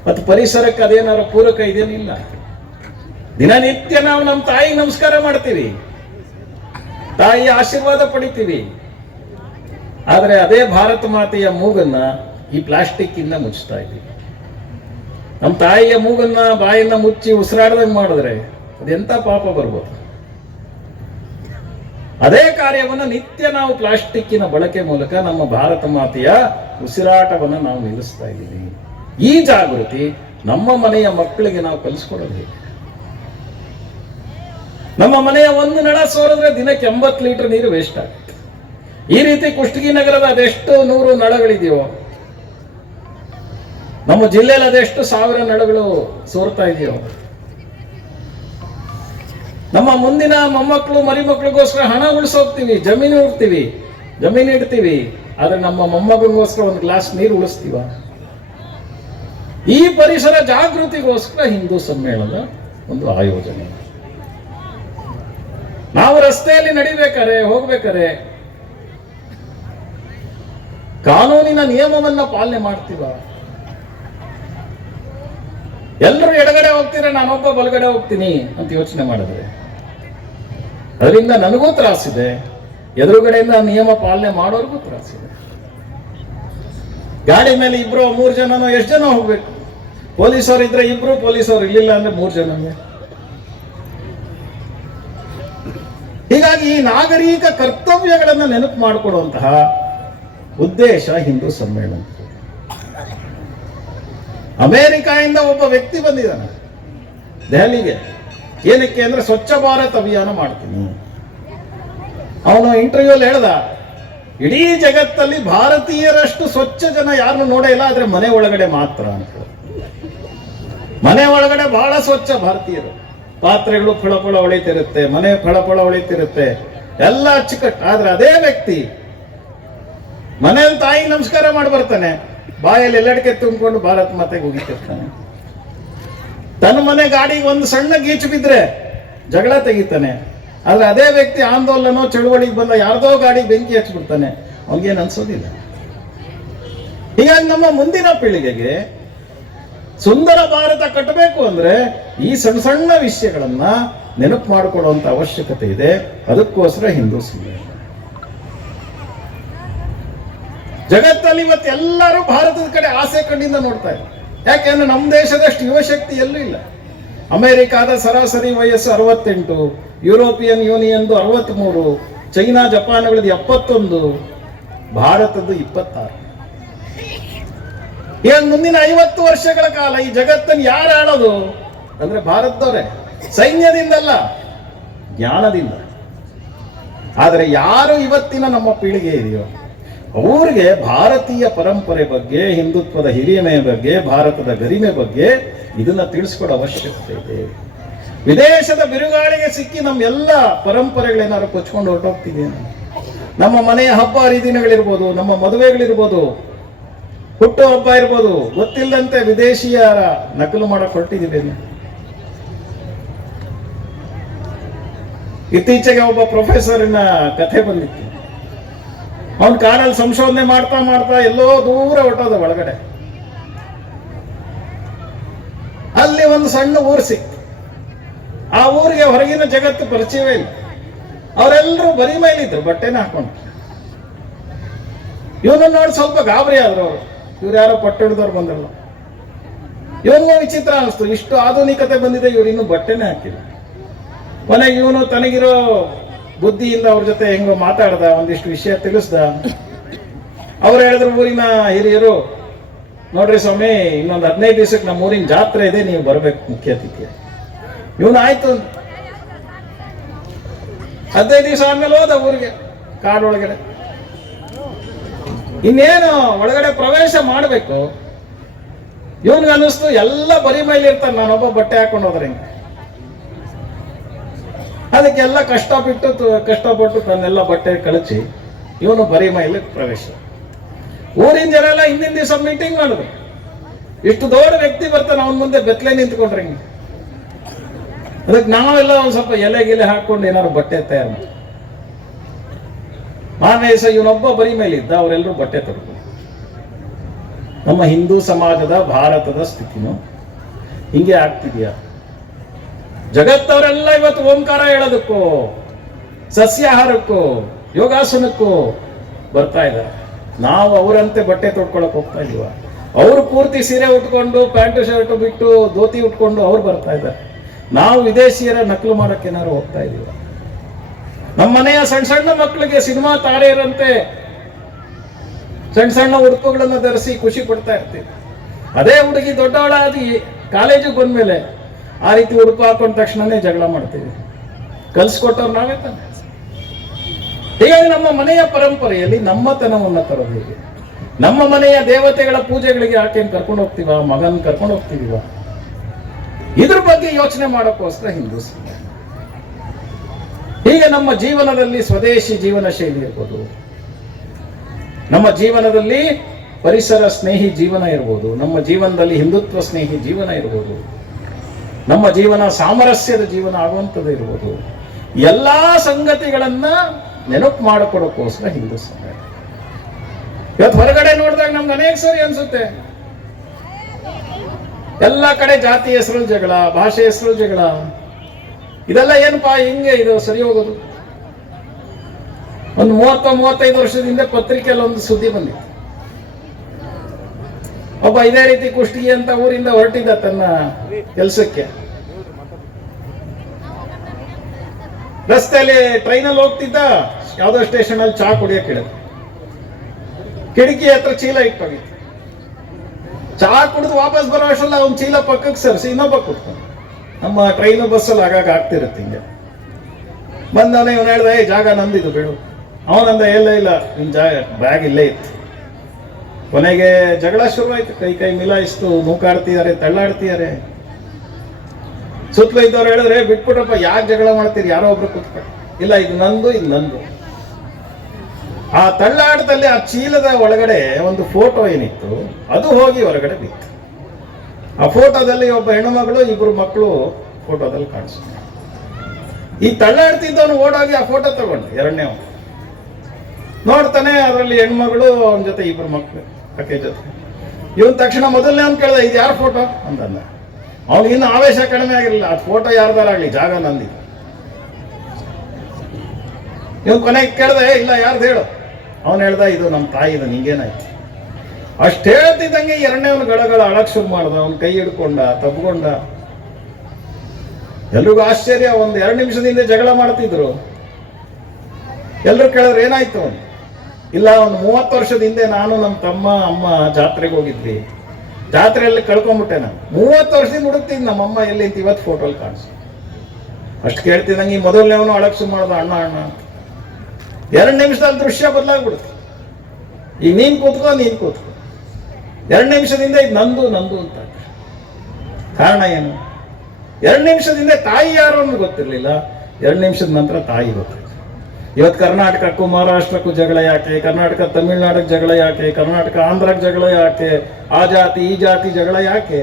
B: ಮತ್ತು ಪರಿಸರಕ್ಕೆ ಅದೇನಾರ ಪೂರಕ ಇದೇನಿಲ್ಲ ದಿನನಿತ್ಯ ನಾವು ನಮ್ಮ ತಾಯಿಗೆ ನಮಸ್ಕಾರ ಮಾಡ್ತೀವಿ. ತಾಯಿಯ ಆಶೀರ್ವಾದ ಪಡಿತೀವಿ. ಆದರೆ ಅದೇ ಭಾರತ ಮಾತೆಯ ಮೂಗನ್ನ ಈ ಪ್ಲಾಸ್ಟಿಕ್ ಇಂದ ಮುಚ್ಚುತ್ತಾ ಇದ್ದೀವಿ. ನಮ್ಮ ತಾಯಿಯ ಮೂಗನ್ನ ಬಾಯನ್ನ ಮುಚ್ಚಿ ಉಸಿರಾಡ್ದಂಗೆ ಮಾಡಿದ್ರೆ ಅದೆಂತ ಪಾಪ ಬರ್ಬೋದು. ಅದೇ ಕಾರ್ಯವನ್ನು ನಿತ್ಯ ನಾವು ಪ್ಲಾಸ್ಟಿಕ್ಕಿನ ಬಳಕೆ ಮೂಲಕ ನಮ್ಮ ಭಾರತ ಮಾತೆಯ ಉಸಿರಾಟವನ್ನು ನಾವು ನಿಲ್ಲಿಸ್ತಾ ಇದ್ದೀವಿ. ಈ ಜಾಗೃತಿ ನಮ್ಮ ಮನೆಯ ಮಕ್ಕಳಿಗೆ ನಾವು ಕಲಿಸ್ಕೊಡೋದು ನಮ್ಮ ಮನೆಯ ಒಂದು ನಳ ಸೋರಿದ್ರೆ ದಿನಕ್ಕೆ ಎಂಬತ್ತು ಲೀಟರ್ ನೀರು ವೇಸ್ಟ್ ಆಗುತ್ತೆ. ಈ ರೀತಿ ಕುಷ್ಟಗಿ ನಗರದ ಅದೆಷ್ಟು ನೂರು ನಳಗಳಿದೆಯೋ, ನಮ್ಮ ಜಿಲ್ಲೆಯಲ್ಲಿ ಅದೆಷ್ಟು ಸಾವಿರ ನಳಗಳು ಸೋರ್ತಾ ಇದೆಯೋ, ನಮ್ಮ ಮುಂದಿನ ಮೊಮ್ಮಕ್ಕಳು ಮರಿಮಕ್ಕಳಿಗೋಸ್ಕರ ಹಣ ಉಳಿಸೋಗ್ತೀವಿ, ಜಮೀನು ಉಡ್ತೀವಿ ಜಮೀನು ಇಡ್ತೀವಿ, ಆದ್ರೆ ನಮ್ಮ ಮೊಮ್ಮಗಳಿಗೋಸ್ಕರ ಒಂದು ಗ್ಲಾಸ್ ನೀರು ಉಳಿಸ್ತೀವ? ಈ ಪರಿಸರ ಜಾಗೃತಿಗೋಸ್ಕರ ಹಿಂದೂ ಸಮ್ಮೇಳನ ಒಂದು ಆಯೋಜನೆ. ನಾವು ರಸ್ತೆಯಲ್ಲಿ ನಡಿಬೇಕಾರೆ ಹೋಗ್ಬೇಕಾರೆ ಕಾನೂನಿನ ನಿಯಮವನ್ನ ಪಾಲನೆ ಮಾಡ್ತೀವ? ಎಲ್ಲರೂ ಎಡಗಡೆ ಹೋಗ್ತೀರ, ನಾನೊಬ್ಬ ಬಲಗಡೆ ಹೋಗ್ತೀನಿ ಅಂತ ಯೋಚನೆ ಮಾಡಿದ್ರೆ? ಅದರಿಂದ ನನಗೂ ತ್ರಾಸಿದೆ ಎದುರುಗಡೆಯಿಂದ ನಿಯಮ ಪಾಲನೆ ಮಾಡೋರ್ಗೂ ತ್ರಾಸಿದೆ ಗಾಡಿ ಮೇಲೆ ಇಬ್ರು, ಮೂರು ಜನನೋ, ಎಷ್ಟು ಜನ ಹೋಗ್ಬೇಕು? ಪೊಲೀಸರು ಇದ್ರೆ ಇಬ್ರು ಪೊಲೀಸರು ಇರ್ಲಿಲ್ಲ ಅಂದ್ರೆ ಮೂರು ಜನನೇ ಹೀಗಾಗಿ ಈ ನಾಗರಿಕ ಕರ್ತವ್ಯಗಳನ್ನು ನೆನಪು ಮಾಡಿಕೊಡುವಂತಹ ಉದ್ದೇಶ ಹಿಂದೂ ಸಮ್ಮೇಳನ. ಅಮೆರಿಕಾಯಿಂದ ಒಬ್ಬ ವ್ಯಕ್ತಿ ಬಂದಿದ್ದಾನೆ. ದೆಹಲಿಗೆ. ಏನಕ್ಕೆ ಅಂದ್ರೆ ಸ್ವಚ್ಛ ಭಾರತ್ ಅಭಿಯಾನ ಮಾಡ್ತೀನಿ. ಅವನು ಇಂಟರ್ವ್ಯೂಲ್ ಹೇಳ್ದ, ಇಡೀ ಜಗತ್ತಲ್ಲಿ ಭಾರತೀಯರಷ್ಟು ಸ್ವಚ್ಛ ಜನ ಯಾರನ್ನು ನೋಡೇ ಇಲ್ಲ, ಆದ್ರೆ ಮನೆ ಒಳಗಡೆ ಮಾತ್ರ ಅಂತ. ಮನೆ ಒಳಗಡೆ ಬಹಳ ಸ್ವಚ್ಛ ಭಾರತೀಯರು. ಪಾತ್ರೆಗಳು ಫಳಫಳ ಹೊಳಿತಿರುತ್ತೆ, ಮನೆ ಫಳಫಳ ಹೊಳಿತಿರುತ್ತೆ. ಎಲ್ಲ ಅಚ್ಚುಕಟ್ಟು, ಆದ್ರೆ ಅದೇ ವ್ಯಕ್ತಿ ಮನೆಯಲ್ಲಿ ತಾಯಿ ನಮಸ್ಕಾರ ಮಾಡಿ ಬರ್ತಾನೆ. ಬಾಯಲ್ಲಿ ಎಲ್ಲಡಿಕೆ ತುಂಬಿಕೊಂಡು ಭಾರತ್ ಮಾತೆಗೆ ಹೋಗಿತಿರ್ತಾನೆ ತನ್ನ ಮನೆ ಗಾಡಿಗೆ ಒಂದು ಸಣ್ಣ ಗೀಚು ಬಿದ್ರೆ ಜಗಳ ತೆಗಿತಾನೆ. ಆದ್ರೆ ಅದೇ ವ್ಯಕ್ತಿ ಆಂದೋಲನ ಚಳುವಳಿಗೆ ಬಂದ ಯಾರ್ದೋ ಗಾಡಿ ಬೆಂಕಿ ಹಚ್ಬಿಡ್ತಾನೆ ಅವನಿಗೇನು ಅನ್ಸೋದಿಲ್ಲ. ಹೀಗಾಗಿ ನಮ್ಮ ಮುಂದಿನ ಪೀಳಿಗೆಗೆ ಸುಂದರ ಭಾರತ ಕಟ್ಟಬೇಕು ಅಂದ್ರೆ ಈ ಸಣ್ಣ ಸಣ್ಣ ವಿಷಯಗಳನ್ನ ನೆನಪು ಮಾಡಿಕೊಳ್ಳುವಂತ ಅವಶ್ಯಕತೆ ಇದೆ. ಅದಕ್ಕೋಸ್ಕರ ಹಿಂದೂ ಸಮ್ಮೇಳನ ಜಗತ್ತಲ್ಲಿ ಇವತ್ತು ಎಲ್ಲರೂ ಭಾರತದ ಕಡೆ ಆಸೆ ಕಣ್ಣಿಂದ ನೋಡ್ತಾ ಇದ್ದಾರೆ. ಯಾಕೆಂದ್ರೆ ನಮ್ಮ ದೇಶದಷ್ಟು ಯುವಶಕ್ತಿ ಎಲ್ಲೂ ಇಲ್ಲ. ಅಮೆರಿಕಾದ ಸರಾಸರಿ ವಯಸ್ಸು ಅರವತ್ತೆಂಟು, ಯುರೋಪಿಯನ್ ಯೂನಿಯನ್ದು ಅರವತ್ತ್ಮೂರು ಚೈನಾ, ಜಪಾನ್ಗಳದ್ದು ಎಪ್ಪತ್ತೊಂದು, ಭಾರತದ್ದು ಇಪ್ಪತ್ತಾರು. ಏನ್ ಮುಂದಿನ ಐವತ್ತು ವರ್ಷಗಳ ಕಾಲ ಈ ಜಗತ್ತನ್ನು ಯಾರು ಆಳೋದು ಅಂದ್ರೆ ಭಾರತದವರೇ. ಸೈನ್ಯದಿಂದಲ್ಲ, ಜ್ಞಾನದಿಂದ. ಆದರೆ ಯಾರು ಇವತ್ತಿನ ನಮ್ಮ ಪೀಳಿಗೆ ಇದೆಯೋ? ಅವ್ರಿಗೆ ಭಾರತೀಯ ಪರಂಪರೆ ಬಗ್ಗೆ, ಹಿಂದುತ್ವದ ಹಿರಿಯಮೆಯ ಬಗ್ಗೆ, ಭಾರತದ ಗರಿಮೆ ಬಗ್ಗೆ ಇದನ್ನ ತಿಳಿಸ್ಕೊಡೋ ಅವಶ್ಯಕತೆ ಇದೆ. ವಿದೇಶದ ಬಿರುಗಾಳಿಗೆ ಸಿಕ್ಕಿ ನಮ್ಮೆಲ್ಲ ಪರಂಪರೆಗಳೇನಾದ್ರು ಕೊಚ್ಕೊಂಡು ಹೊರಟೋಗ್ತಿದೆಯೇನೋ ನಮ್ಮ ಮನೆಯ ಹಬ್ಬ ಹರಿದಿನಗಳಿರ್ಬೋದು, ನಮ್ಮ ಮದುವೆಗಳಿರ್ಬೋದು ಹುಟ್ಟು ಹಬ್ಬ ಇರ್ಬೋದು, ಗೊತ್ತಿಲ್ಲದಂತೆ ವಿದೇಶಿಯರ ನಕಲು ಮಾಡಕ್ ಹೊರಟಿದ್ದೀವಿ ಇತ್ತೀಚೆಗೆ ಒಬ್ಬ ಪ್ರೊಫೆಸರಿನ ಕಥೆ ಬಂದಿತ್ತು. ಅವನ್ ಕಾರಲ್ಲಿ ಸಂಶೋಧನೆ ಮಾಡ್ತಾ ಮಾಡ್ತಾ ಎಲ್ಲೋ ದೂರ ಹೊಟ್ಟೋದ ಒಳಗಡೆ. ಅಲ್ಲಿ ಒಂದು ಸಣ್ಣ ಊರು ಸಿಕ್ತು. ಆ ಊರಿಗೆ ಹೊರಗಿನ ಜಗತ್ತು ಪರಿಚಯವೇ ಇಲ್ಲ. ಅವರೆಲ್ಲರೂ ಬರೀ ಮೇಲಿದ್ರು, ಬಟ್ಟೆನ ಹಾಕೊಂಡು. ಇವನು ನೋಡಿ ಸ್ವಲ್ಪ ಗಾಬರಿ ಆದ್ರು ಅವರು. ಇವ್ರು ಯಾರೋ ಹಿಡಿದವ್ರು ಬಂದಲ್ಲ ಇವನ್ನೇ ವಿಚಿತ್ರ ಅನಿಸ್ತು. ಇಷ್ಟು ಆಧುನಿಕತೆ ಬಂದಿದೆ, ಇವ್ರು ಇನ್ನೂ ಬಟ್ಟೆನೇ ಹಾಕಿಲ್ಲ. ಕೊನೆಗೆ ಇವನು ತನಗಿರೋ ಬುದ್ಧಿಯಿಂದ ಅವ್ರ ಜೊತೆ ಹೆಂಗೋ ಮಾತಾಡ್ದ, ಒಂದಿಷ್ಟು ವಿಷಯ ತಿಳಿಸ್ದ. ಅವ್ರು ಹೇಳಿದ್ರು, ಊರಿನ ಹಿರಿಯರು, ನೋಡ್ರಿ ಸ್ವಾಮಿ, ಇನ್ನೊಂದು ಹದಿನೈದು ದಿವಸಕ್ಕೆ ನಮ್ಮ ಊರಿನ ಜಾತ್ರೆ ಇದೆ, ನೀವು ಬರ್ಬೇಕು ಮುಖ್ಯ ಅತಿಥಿ. ಇವನು ಆಯ್ತು. ಹದಿನೈದು ದಿವಸ ಆದ್ಮೇಲೆ ಹೋದ ಊರಿಗೆ, ಕಾಡೊಳಗಡೆ. ಇನ್ನೇನು ಒಳಗಡೆ ಪ್ರವೇಶ ಮಾಡಬೇಕು? ಇವನ್ಗೆ ಅನ್ನಿಸ್ತು, ಎಲ್ಲ ಬರಿ ಮೈಲಿ ಇರ್ತಾನೆ, ನಾನೊಬ್ಬ ಬಟ್ಟೆ ಹಾಕೊಂಡು ಹೋದ್ರೆ ಹಿಂಗೆ? ಅದಕ್ಕೆಲ್ಲ ಕಷ್ಟಪಟ್ಟು ಕಷ್ಟಪಟ್ಟು ತನ್ನೆಲ್ಲ ಬಟ್ಟೆ ಕಳಚಿ, ಇವನು ಬರಿ ಮೈಲಿ ಪ್ರವೇಶ. ಊರಿನ ಜನ ಎಲ್ಲ ಹಿಂದಿನ ದಿವಸ ಮೀಟಿಂಗ್ ಮಾಡಿದ್ರು ಇಷ್ಟು ದೊಡ್ಡ ವ್ಯಕ್ತಿ ಬರ್ತಾನೆ, ಅವನ ಮುಂದೆ ಬೆತ್ತಲೆ ನಿಂತ್ಕೊಂಡ್ರಿ ಅದಕ್ಕೆ ನಾವೆಲ್ಲ ಒಂದ್ ಸ್ವಲ್ಪ ಎಲೆ ಗಿಲೆ ಹಾಕೊಂಡು ಏನಾದ್ರು ಬಟ್ಟೆ ತಯಾರು ದಿವಸ ಇವನೊಬ್ಬ ಬರಿ ಮೇಲೆ ಇದ್ದ ಅವರೆಲ್ಲರೂ ಬಟ್ಟೆ ತೊಡಗು ನಮ್ಮ ಹಿಂದೂ ಸಮಾಜದ, ಭಾರತದ ಸ್ಥಿತಿನೂ ಹಿಂಗೆ ಆಗ್ತಿದೆಯಾ? ಜಗತ್ತವರೆಲ್ಲ ಇವತ್ತು ಓಂಕಾರ ಹೇಳೋದಕ್ಕೂ, ಸಸ್ಯಾಹಾರಕ್ಕೂ, ಯೋಗಾಸನಕ್ಕೂ ಬರ್ತಾ ಇದ್ದಾರೆ. ನಾವು ಅವರಂತೆ ಬಟ್ಟೆ ತೊಡ್ಕೊಳಕ್ ಹೋಗ್ತಾ ಇದೀವ ಅವ್ರು ಪೂರ್ತಿ ಸೀರೆ ಉಟ್ಕೊಂಡು, ಪ್ಯಾಂಟ್, ಶರ್ಟ್ ಬಿಟ್ಟು, ಧೋತಿ ಉಟ್ಕೊಂಡು ಅವ್ರು ಬರ್ತಾ ಇದ್ದಾರೆ. ನಾವು ವಿದೇಶಿಯರ ನಕಲು ಮಾಡಕ್ಕೆ ಏನಾದ್ರು ಹೋಗ್ತಾ ಇದೀವ ನಮ್ಮ ಮನೆಯ ಸಣ್ಣ ಸಣ್ಣ ಮಕ್ಕಳಿಗೆ ಸಿನಿಮಾ ತಾರೆಯರಂತೆ ಸಣ್ಣ ಸಣ್ಣ ಉಡುಪುಗಳನ್ನು ಧರಿಸಿ ಖುಷಿ ಪಡ್ತಾ ಇರ್ತೀವಿ. ಅದೇ ಹುಡುಗಿ ದೊಡ್ಡವಳಾದಿ ಕಾಲೇಜಿಗೆ ಬಂದ್ಮೇಲೆ ಆ ರೀತಿ ಉಡುಪು ಹಾಕೊಂಡ ತಕ್ಷಣನೇ ಜಗಳ ಮಾಡ್ತೀವಿ. ಕಲ್ಸ್ಕೊಟ್ಟವ್ರು ನಾವೇ ತಾನೆ. ಹೀಗಾಗಿ ನಮ್ಮ ಮನೆಯ ಪರಂಪರೆಯಲ್ಲಿ ನಮ್ಮತನವನ್ನು ತರೋದು ಹೇಗೆ. ನಮ್ಮ ಮನೆಯ ದೇವತೆಗಳ ಪೂಜೆಗಳಿಗೆ ಆಕೆಯನ್ನು ಕರ್ಕೊಂಡು ಹೋಗ್ತೀವ, ಮಗನ್ ಕರ್ಕೊಂಡು ಹೋಗ್ತೀವ ಇದ್ರ ಬಗ್ಗೆ ಯೋಚನೆ ಮಾಡೋಕ್ಕೋಸ್ಕರ ಹಿಂದೂ. ಹೀಗೆ ನಮ್ಮ ಜೀವನದಲ್ಲಿ ಸ್ವದೇಶಿ ಜೀವನ ಶೈಲಿ ಇರ್ಬೋದು. ನಮ್ಮ ಜೀವನದಲ್ಲಿ ಪರಿಸರ ಸ್ನೇಹಿ ಜೀವನ ಇರ್ಬೋದು. ನಮ್ಮ ಜೀವನದಲ್ಲಿ ಹಿಂದುತ್ವ ಸ್ನೇಹಿ ಜೀವನ ಇರ್ಬೋದು. ನಮ್ಮ ಜೀವನ ಸಾಮರಸ್ಯದ ಜೀವನ ಆಗುವಂಥದ್ದು ಇರ್ಬೋದು. ಎಲ್ಲ ಸಂಗತಿಗಳನ್ನ ನೆನಪು ಮಾಡಿಕೊಡೋಕ್ಕೋಸ್ಕರ ಹಿಂದೂ ಸಮಾಜ ಇವತ್ತು ಹೊರಗಡೆ ನೋಡಿದಾಗ ನಮ್ಗೆ ಅನೇಕ ಸರಿ ಅನ್ಸುತ್ತೆ. ಎಲ್ಲ ಕಡೆ ಜಾತಿ ಹೆಸರು ಜಗಳ, ಭಾಷೆ ಹೆಸರು ಜಗಳ. ಇದೆಲ್ಲ ಏನಪ್ಪಾ, ಹಿಂಗೆ ಇದು ಸರಿ ಹೋಗೋದು? ಒಂದು ಮೂವತ್ತ, ಮೂವತ್ತೈದು ವರ್ಷದಿಂದ ಪತ್ರಿಕೆಯಲ್ಲಿ ಒಂದು ಸುದ್ದಿ ಬಂದಿತ್ತು. ಒಬ್ಬ ಇದೇ ರೀತಿ ಕುಷ್ಟಗಿ ಅಂತ ಊರಿಂದ ಹೊರಟಿದ್ದ ತನ್ನ ಕೆಲಸಕ್ಕೆ. ರಸ್ತೆಯಲ್ಲಿ ಟ್ರೈನಲ್ಲಿ ಹೋಗ್ತಿದ್ದ, ಯಾವ್ದೋ ಸ್ಟೇಷನ್ ಅಲ್ಲಿ ಚಹಾ ಕುಡಿಯೋಕೆ ಹೇಳಿದ ಕಿಟಕಿ ಹತ್ರ ಚೀಲ ಇಟ್ಟೋಗಿತ್ತು ಚಹಾ ಕುಡಿದು ವಾಪಸ್ ಬರೋ ಅಷ್ಟಲ್ಲ ಅವ್ನ ಚೀಲ ಪಕ್ಕಕ್ಕೆ ಸರಿಸಿ ಇನ್ನೊಬ್ಬ ಕೂತ್ಕೊಂಡು ನಮ್ಮ ಟ್ರೈನು ಬಸ್ಸಲ್ಲಿ ಆಗಾಗ ಆಗ್ತಿರುತ್ತೆ ಹಿಂಗೆ. ಬಂದಾನೆ ಇವನು ಹೇಳ್ದ, ಏ, ಜಾಗ ನಂದಿದು ಬೇಡು. ಅವನಂದ ಎಲ್ಲ ಇಲ್ಲ, ನಿನ್ ಜಾಗ ಬ್ಯಾಗ್ ಇಲ್ಲೇ ಇತ್ತು. ಕೊನೆಗೆ ಜಗಳ ಶುರು ಆಯ್ತು ಕೈ ಕೈ ಮಿಲಾಯಿಸ್ತು, ನೂಕಾಡ್ತಿದ್ದಾರೆ, ತಳ್ಳಾಡ್ತಿದ್ದಾರೆ. ಸುತ್ತಲೂ ಇದ್ದವ್ರು ಹೇಳಿದ್ರೆ ಬಿಟ್ಬಿಟ್ರಪ್ಪ, ಯಾಕೆ ಜಗಳ ಮಾಡ್ತೀರಿ? ಯಾರೋ ಒಬ್ರು ಕೂತ್ಕೊಂಡು ಇಲ್ಲ, ಇದು ನಂದು ಇದು ನಂದು. ಆ ತಳ್ಳಾಟದಲ್ಲಿ ಆ ಚೀಲದ ಒಳಗಡೆ ಒಂದು ಫೋಟೋ ಏನಿತ್ತು, ಅದು ಹೋಗಿ ಹೊರಗಡೆ ಬಿತ್ತು. ಆ ಫೋಟೋದಲ್ಲಿ ಒಬ್ಬ ಹೆಣ್ಣುಮಗಳು ಇಬ್ರು ಮಕ್ಕಳು ಫೋಟೋದಲ್ಲಿ ಕಾಣಿಸ್ತಾರೆ ಈ ತಳ್ಳಾಡ್ತಿದ್ದವನು ಓಡೋಗಿ ಆ ಫೋಟೋ ತಗೊಂಡು ಎರಡನೇ ನೋಡ್ತಾನೆ ಅದರಲ್ಲಿ ಹೆಣ್ಮಗಳು ಅವನ ಜೊತೆ ಇಬ್ಬರು ಮಕ್ಕಳು ಅಕ್ಕೆ ಜೊತೆ. ಇವನ್ ತಕ್ಷಣ ಮೊದಲನೇ ಅವ್ನು ಕೇಳಿದೆ ಇದು ಯಾರ ಫೋಟೋ? ಅಂತಂದ ಅವನಿಗಿನ್ನು ಆವೇಶ ಕಡಿಮೆ ಆಗಿರಲಿಲ್ಲ. ಆ ಫೋಟೋ ಯಾರ್ದಾರಾಗ್ಲಿ ಜಾಗ ನಂದಿ ಇವನ್ ಕೊನೆಗೆ ಕೇಳ್ದೆ "ಏ, ಇಲ್ಲ ಯಾರ್ದು ಹೇಳು. ಅವನು ಹೇಳ್ದ ಇದು ನಮ್ಮ ತಾಯಿದು ನಿಂಗೇನಾಯ್ತು? ಅಷ್ಟು ಹೇಳ್ತಿದ್ದಂಗೆ ಎರಡನೇವನು ಗಳಗಳ ಅಳಕ್ ಶುರು ಮಾಡ್ದ, ಅವನ್ ಕೈ ಹಿಡ್ಕೊಂಡ, ತಬ್ಕೊಂಡ. ಎಲ್ರಿಗೂ ಆಶ್ಚರ್ಯ, ಒಂದು ಎರಡು ನಿಮಿಷದಿಂದ ಜಗಳ ಮಾಡ್ತಿದ್ರು. ಎಲ್ರು ಕೇಳಿದ್ರೆ, ಏನಾಯ್ತು? ಅವನು ಇಲ್ಲ, ಒಂದು ಮೂವತ್ತು ವರ್ಷದ ಹಿಂದೆ ನಾನು ನಮ್ಮ ತಮ್ಮ, ಅಮ್ಮ ಜಾತ್ರೆಗೆ ಹೋಗಿದ್ವಿ. ಜಾತ್ರೆಯಲ್ಲಿ ಕಳ್ಕೊಂಡ್ಬಿಟ್ಟೆ ನಾನು. ಮೂವತ್ತು ವರ್ಷದಿಂದ ಹುಡುಕ್ತಿದ್ ನಮ್ಮಮ್ಮ ಎಲ್ಲಿ ಅಂತ ಇವತ್ತು ಫೋಟೋಲಿ ಕಾಣಿಸು. ಅಷ್ಟು ಕೇಳ್ತಿದ್ದಂಗೆ ಈ ಮೊದಲನೇವನು ಅಳಕ್ ಶುರು ಮಾಡ್ದ, ಅಣ್ಣ ಅಣ್ಣ ಎರಡು ನಿಮಿಷದಲ್ಲಿ ದೃಶ್ಯ ಬದಲಾಗ್ಬಿಡುತ್ತೆ. ಈಗ ನೀನ್ ಕೂತ್ಕೋ ನೀನ್ ಕೂತ್ಕೋ. ಎರಡು ನಿಮಿಷದಿಂದ ಇದು ನಂದು ನಂದು ಅಂತ ಕಾರಣ ಏನು? ಎರಡು ನಿಮಿಷದಿಂದ ತಾಯಿ ಯಾರು ಅನ್ನೋದು ಗೊತ್ತಿರಲಿಲ್ಲ. ಎರಡು ನಿಮಿಷದ ನಂತರ ತಾಯಿ ಗೊತ್ತಾಯ್ತು. ಇವತ್ತು ಕರ್ನಾಟಕಕ್ಕೂ ಮಹಾರಾಷ್ಟ್ರಕ್ಕೂ ಜಗಳ ಯಾಕೆ? ಕರ್ನಾಟಕ ತಮಿಳುನಾಡಕ್ಕೆ ಜಗಳ ಯಾಕೆ? ಕರ್ನಾಟಕ ಆಂಧ್ರಕ್ಕೆ ಜಗಳ ಯಾಕೆ? ಆ ಜಾತಿ, ಈ ಜಾತಿ ಜಗಳ ಯಾಕೆ?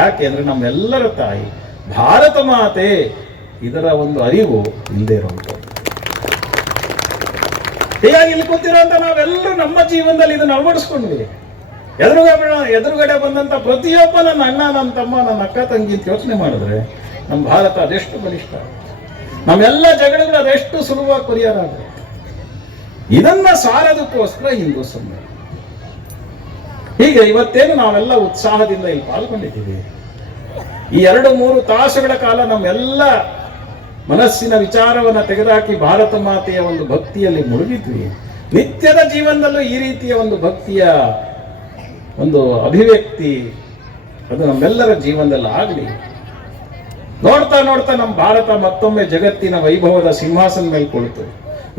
B: ಯಾಕೆ ಅಂದರೆ ನಮ್ಮೆಲ್ಲರ ತಾಯಿ ಭಾರತ ಮಾತೆ ಇದರ ಒಂದು ಅರಿವು ಇಲ್ಲದೆ ಇರುವಂಥದ್ದು. ಹೀಗಾಗಿ ಇಲ್ಲಿ ಕೂತಿರೋಂಥ ನಾವೆಲ್ಲರೂ ನಮ್ಮ ಜೀವನದಲ್ಲಿ ಇದನ್ನು ಅಳವಡಿಸ್ಕೊಂಡ್ವಿ ಎದುರುಗಡೆ ಎದುರುಗಡೆ ಬಂದಂತ ಪ್ರತಿಯೊಬ್ಬ ನನ್ನ ಅಣ್ಣ, ನನ್ನ ತಮ್ಮ, ನನ್ನ ಅಕ್ಕ, ತಂಗಿ ಅಂತ ಯೋಚನೆ ಮಾಡಿದ್ರೆ ನಮ್ಮ ಭಾರತ ಅದೆಷ್ಟು ಬಲಿಷ್ಠ. ನಮ್ಮೆಲ್ಲ ಜಗಳಗಳು ಅದೆಷ್ಟು ಸುಲಭವಾಗಿ ಪರಿಹಾರ ಇದನ್ನ ಸಾರೋದಕ್ಕೋಸ್ಕರ ಹಿಂದೂ ಸಮ್ಮೇಳನ ಹೀಗೆ ಇವತ್ತೇನು ನಾವೆಲ್ಲ ಉತ್ಸಾಹದಿಂದ ಇಲ್ಲಿ ಪಾಲ್ಗೊಂಡಿದ್ದೀವಿ. ಈ ಎರಡು, ಮೂರು ತಾಸುಗಳ ಕಾಲ ನಮ್ಮೆಲ್ಲ ಮನಸ್ಸಿನ ವಿಚಾರವನ್ನ ತೆಗೆದುಹಾಕಿ ಭಾರತ ಮಾತೆಯ ಒಂದು ಭಕ್ತಿಯಲ್ಲಿ ಮುಳುಗಿದ್ವಿ. ನಿತ್ಯದ ಜೀವನದಲ್ಲೂ ಈ ರೀತಿಯ ಒಂದು ಭಕ್ತಿಯ ಒಂದು ಅಭಿವ್ಯಕ್ತಿ, ಅದು ನಮ್ಮೆಲ್ಲರ ಜೀವನದಲ್ಲಿ ಆಗಲಿ. ನೋಡ್ತಾ ನೋಡ್ತಾ ನಮ್ಮ ಭಾರತ ಮತ್ತೊಮ್ಮೆ ಜಗತ್ತಿನ ವೈಭವದ ಸಿಂಹಾಸನ ಮೇಲೆ ಕುಳಿತು.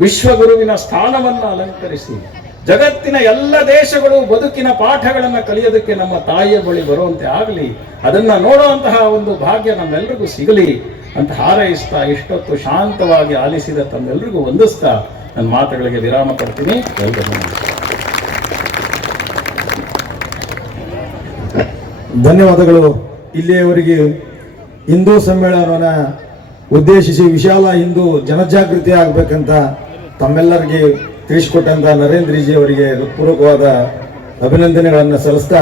B: ವಿಶ್ವಗುರುವಿನ ಸ್ಥಾನವನ್ನು ಅಲಂಕರಿಸಿ. ಜಗತ್ತಿನ ಎಲ್ಲ ದೇಶಗಳು ಬದುಕಿನ ಪಾಠಗಳನ್ನು ಕಲಿಯೋದಕ್ಕೆ ನಮ್ಮ ತಾಯಿಯ ಬಳಿ ಬರುವಂತೆ ಆಗಲಿ. ಅದನ್ನ ನೋಡುವಂತಹ ಒಂದು ಭಾಗ್ಯ ನಮ್ಮೆಲ್ಲರಿಗೂ ಸಿಗಲಿ ಅಂತ ಹಾರೈಸ್ತಾ ಇಷ್ಟೊತ್ತು ಶಾಂತವಾಗಿ ಆಲಿಸಿದ ತಮ್ಮೆಲ್ಲರಿಗೂ ವಂದಿಸ್ತಾ ನನ್ನ ಮಾತುಗಳಿಗೆ ವಿರಾಮ ಕೊಡ್ತೀನಿ.
C: ಧನ್ಯವಾದಗಳು. ಇಲ್ಲಿಯವರೆಗೆ ಹಿಂದೂ ಸಮ್ಮೇಳನವನ್ನ ಉದ್ದೇಶಿಸಿ ವಿಶಾಲ ಹಿಂದೂ ಜನಜಾಗೃತಿ ಆಗ್ಬೇಕಂತ ತಮ್ಮೆಲ್ಲರಿಗೆ ತಿಳಿಸಿಕೊಟ್ಟಂತ ನರೇಂದ್ರಜಿ ಅವರಿಗೆ ಹೃತ್ಪೂರ್ವಕವಾದ ಅಭಿನಂದನೆಗಳನ್ನು ಸಲ್ಲಿಸ್ತಾ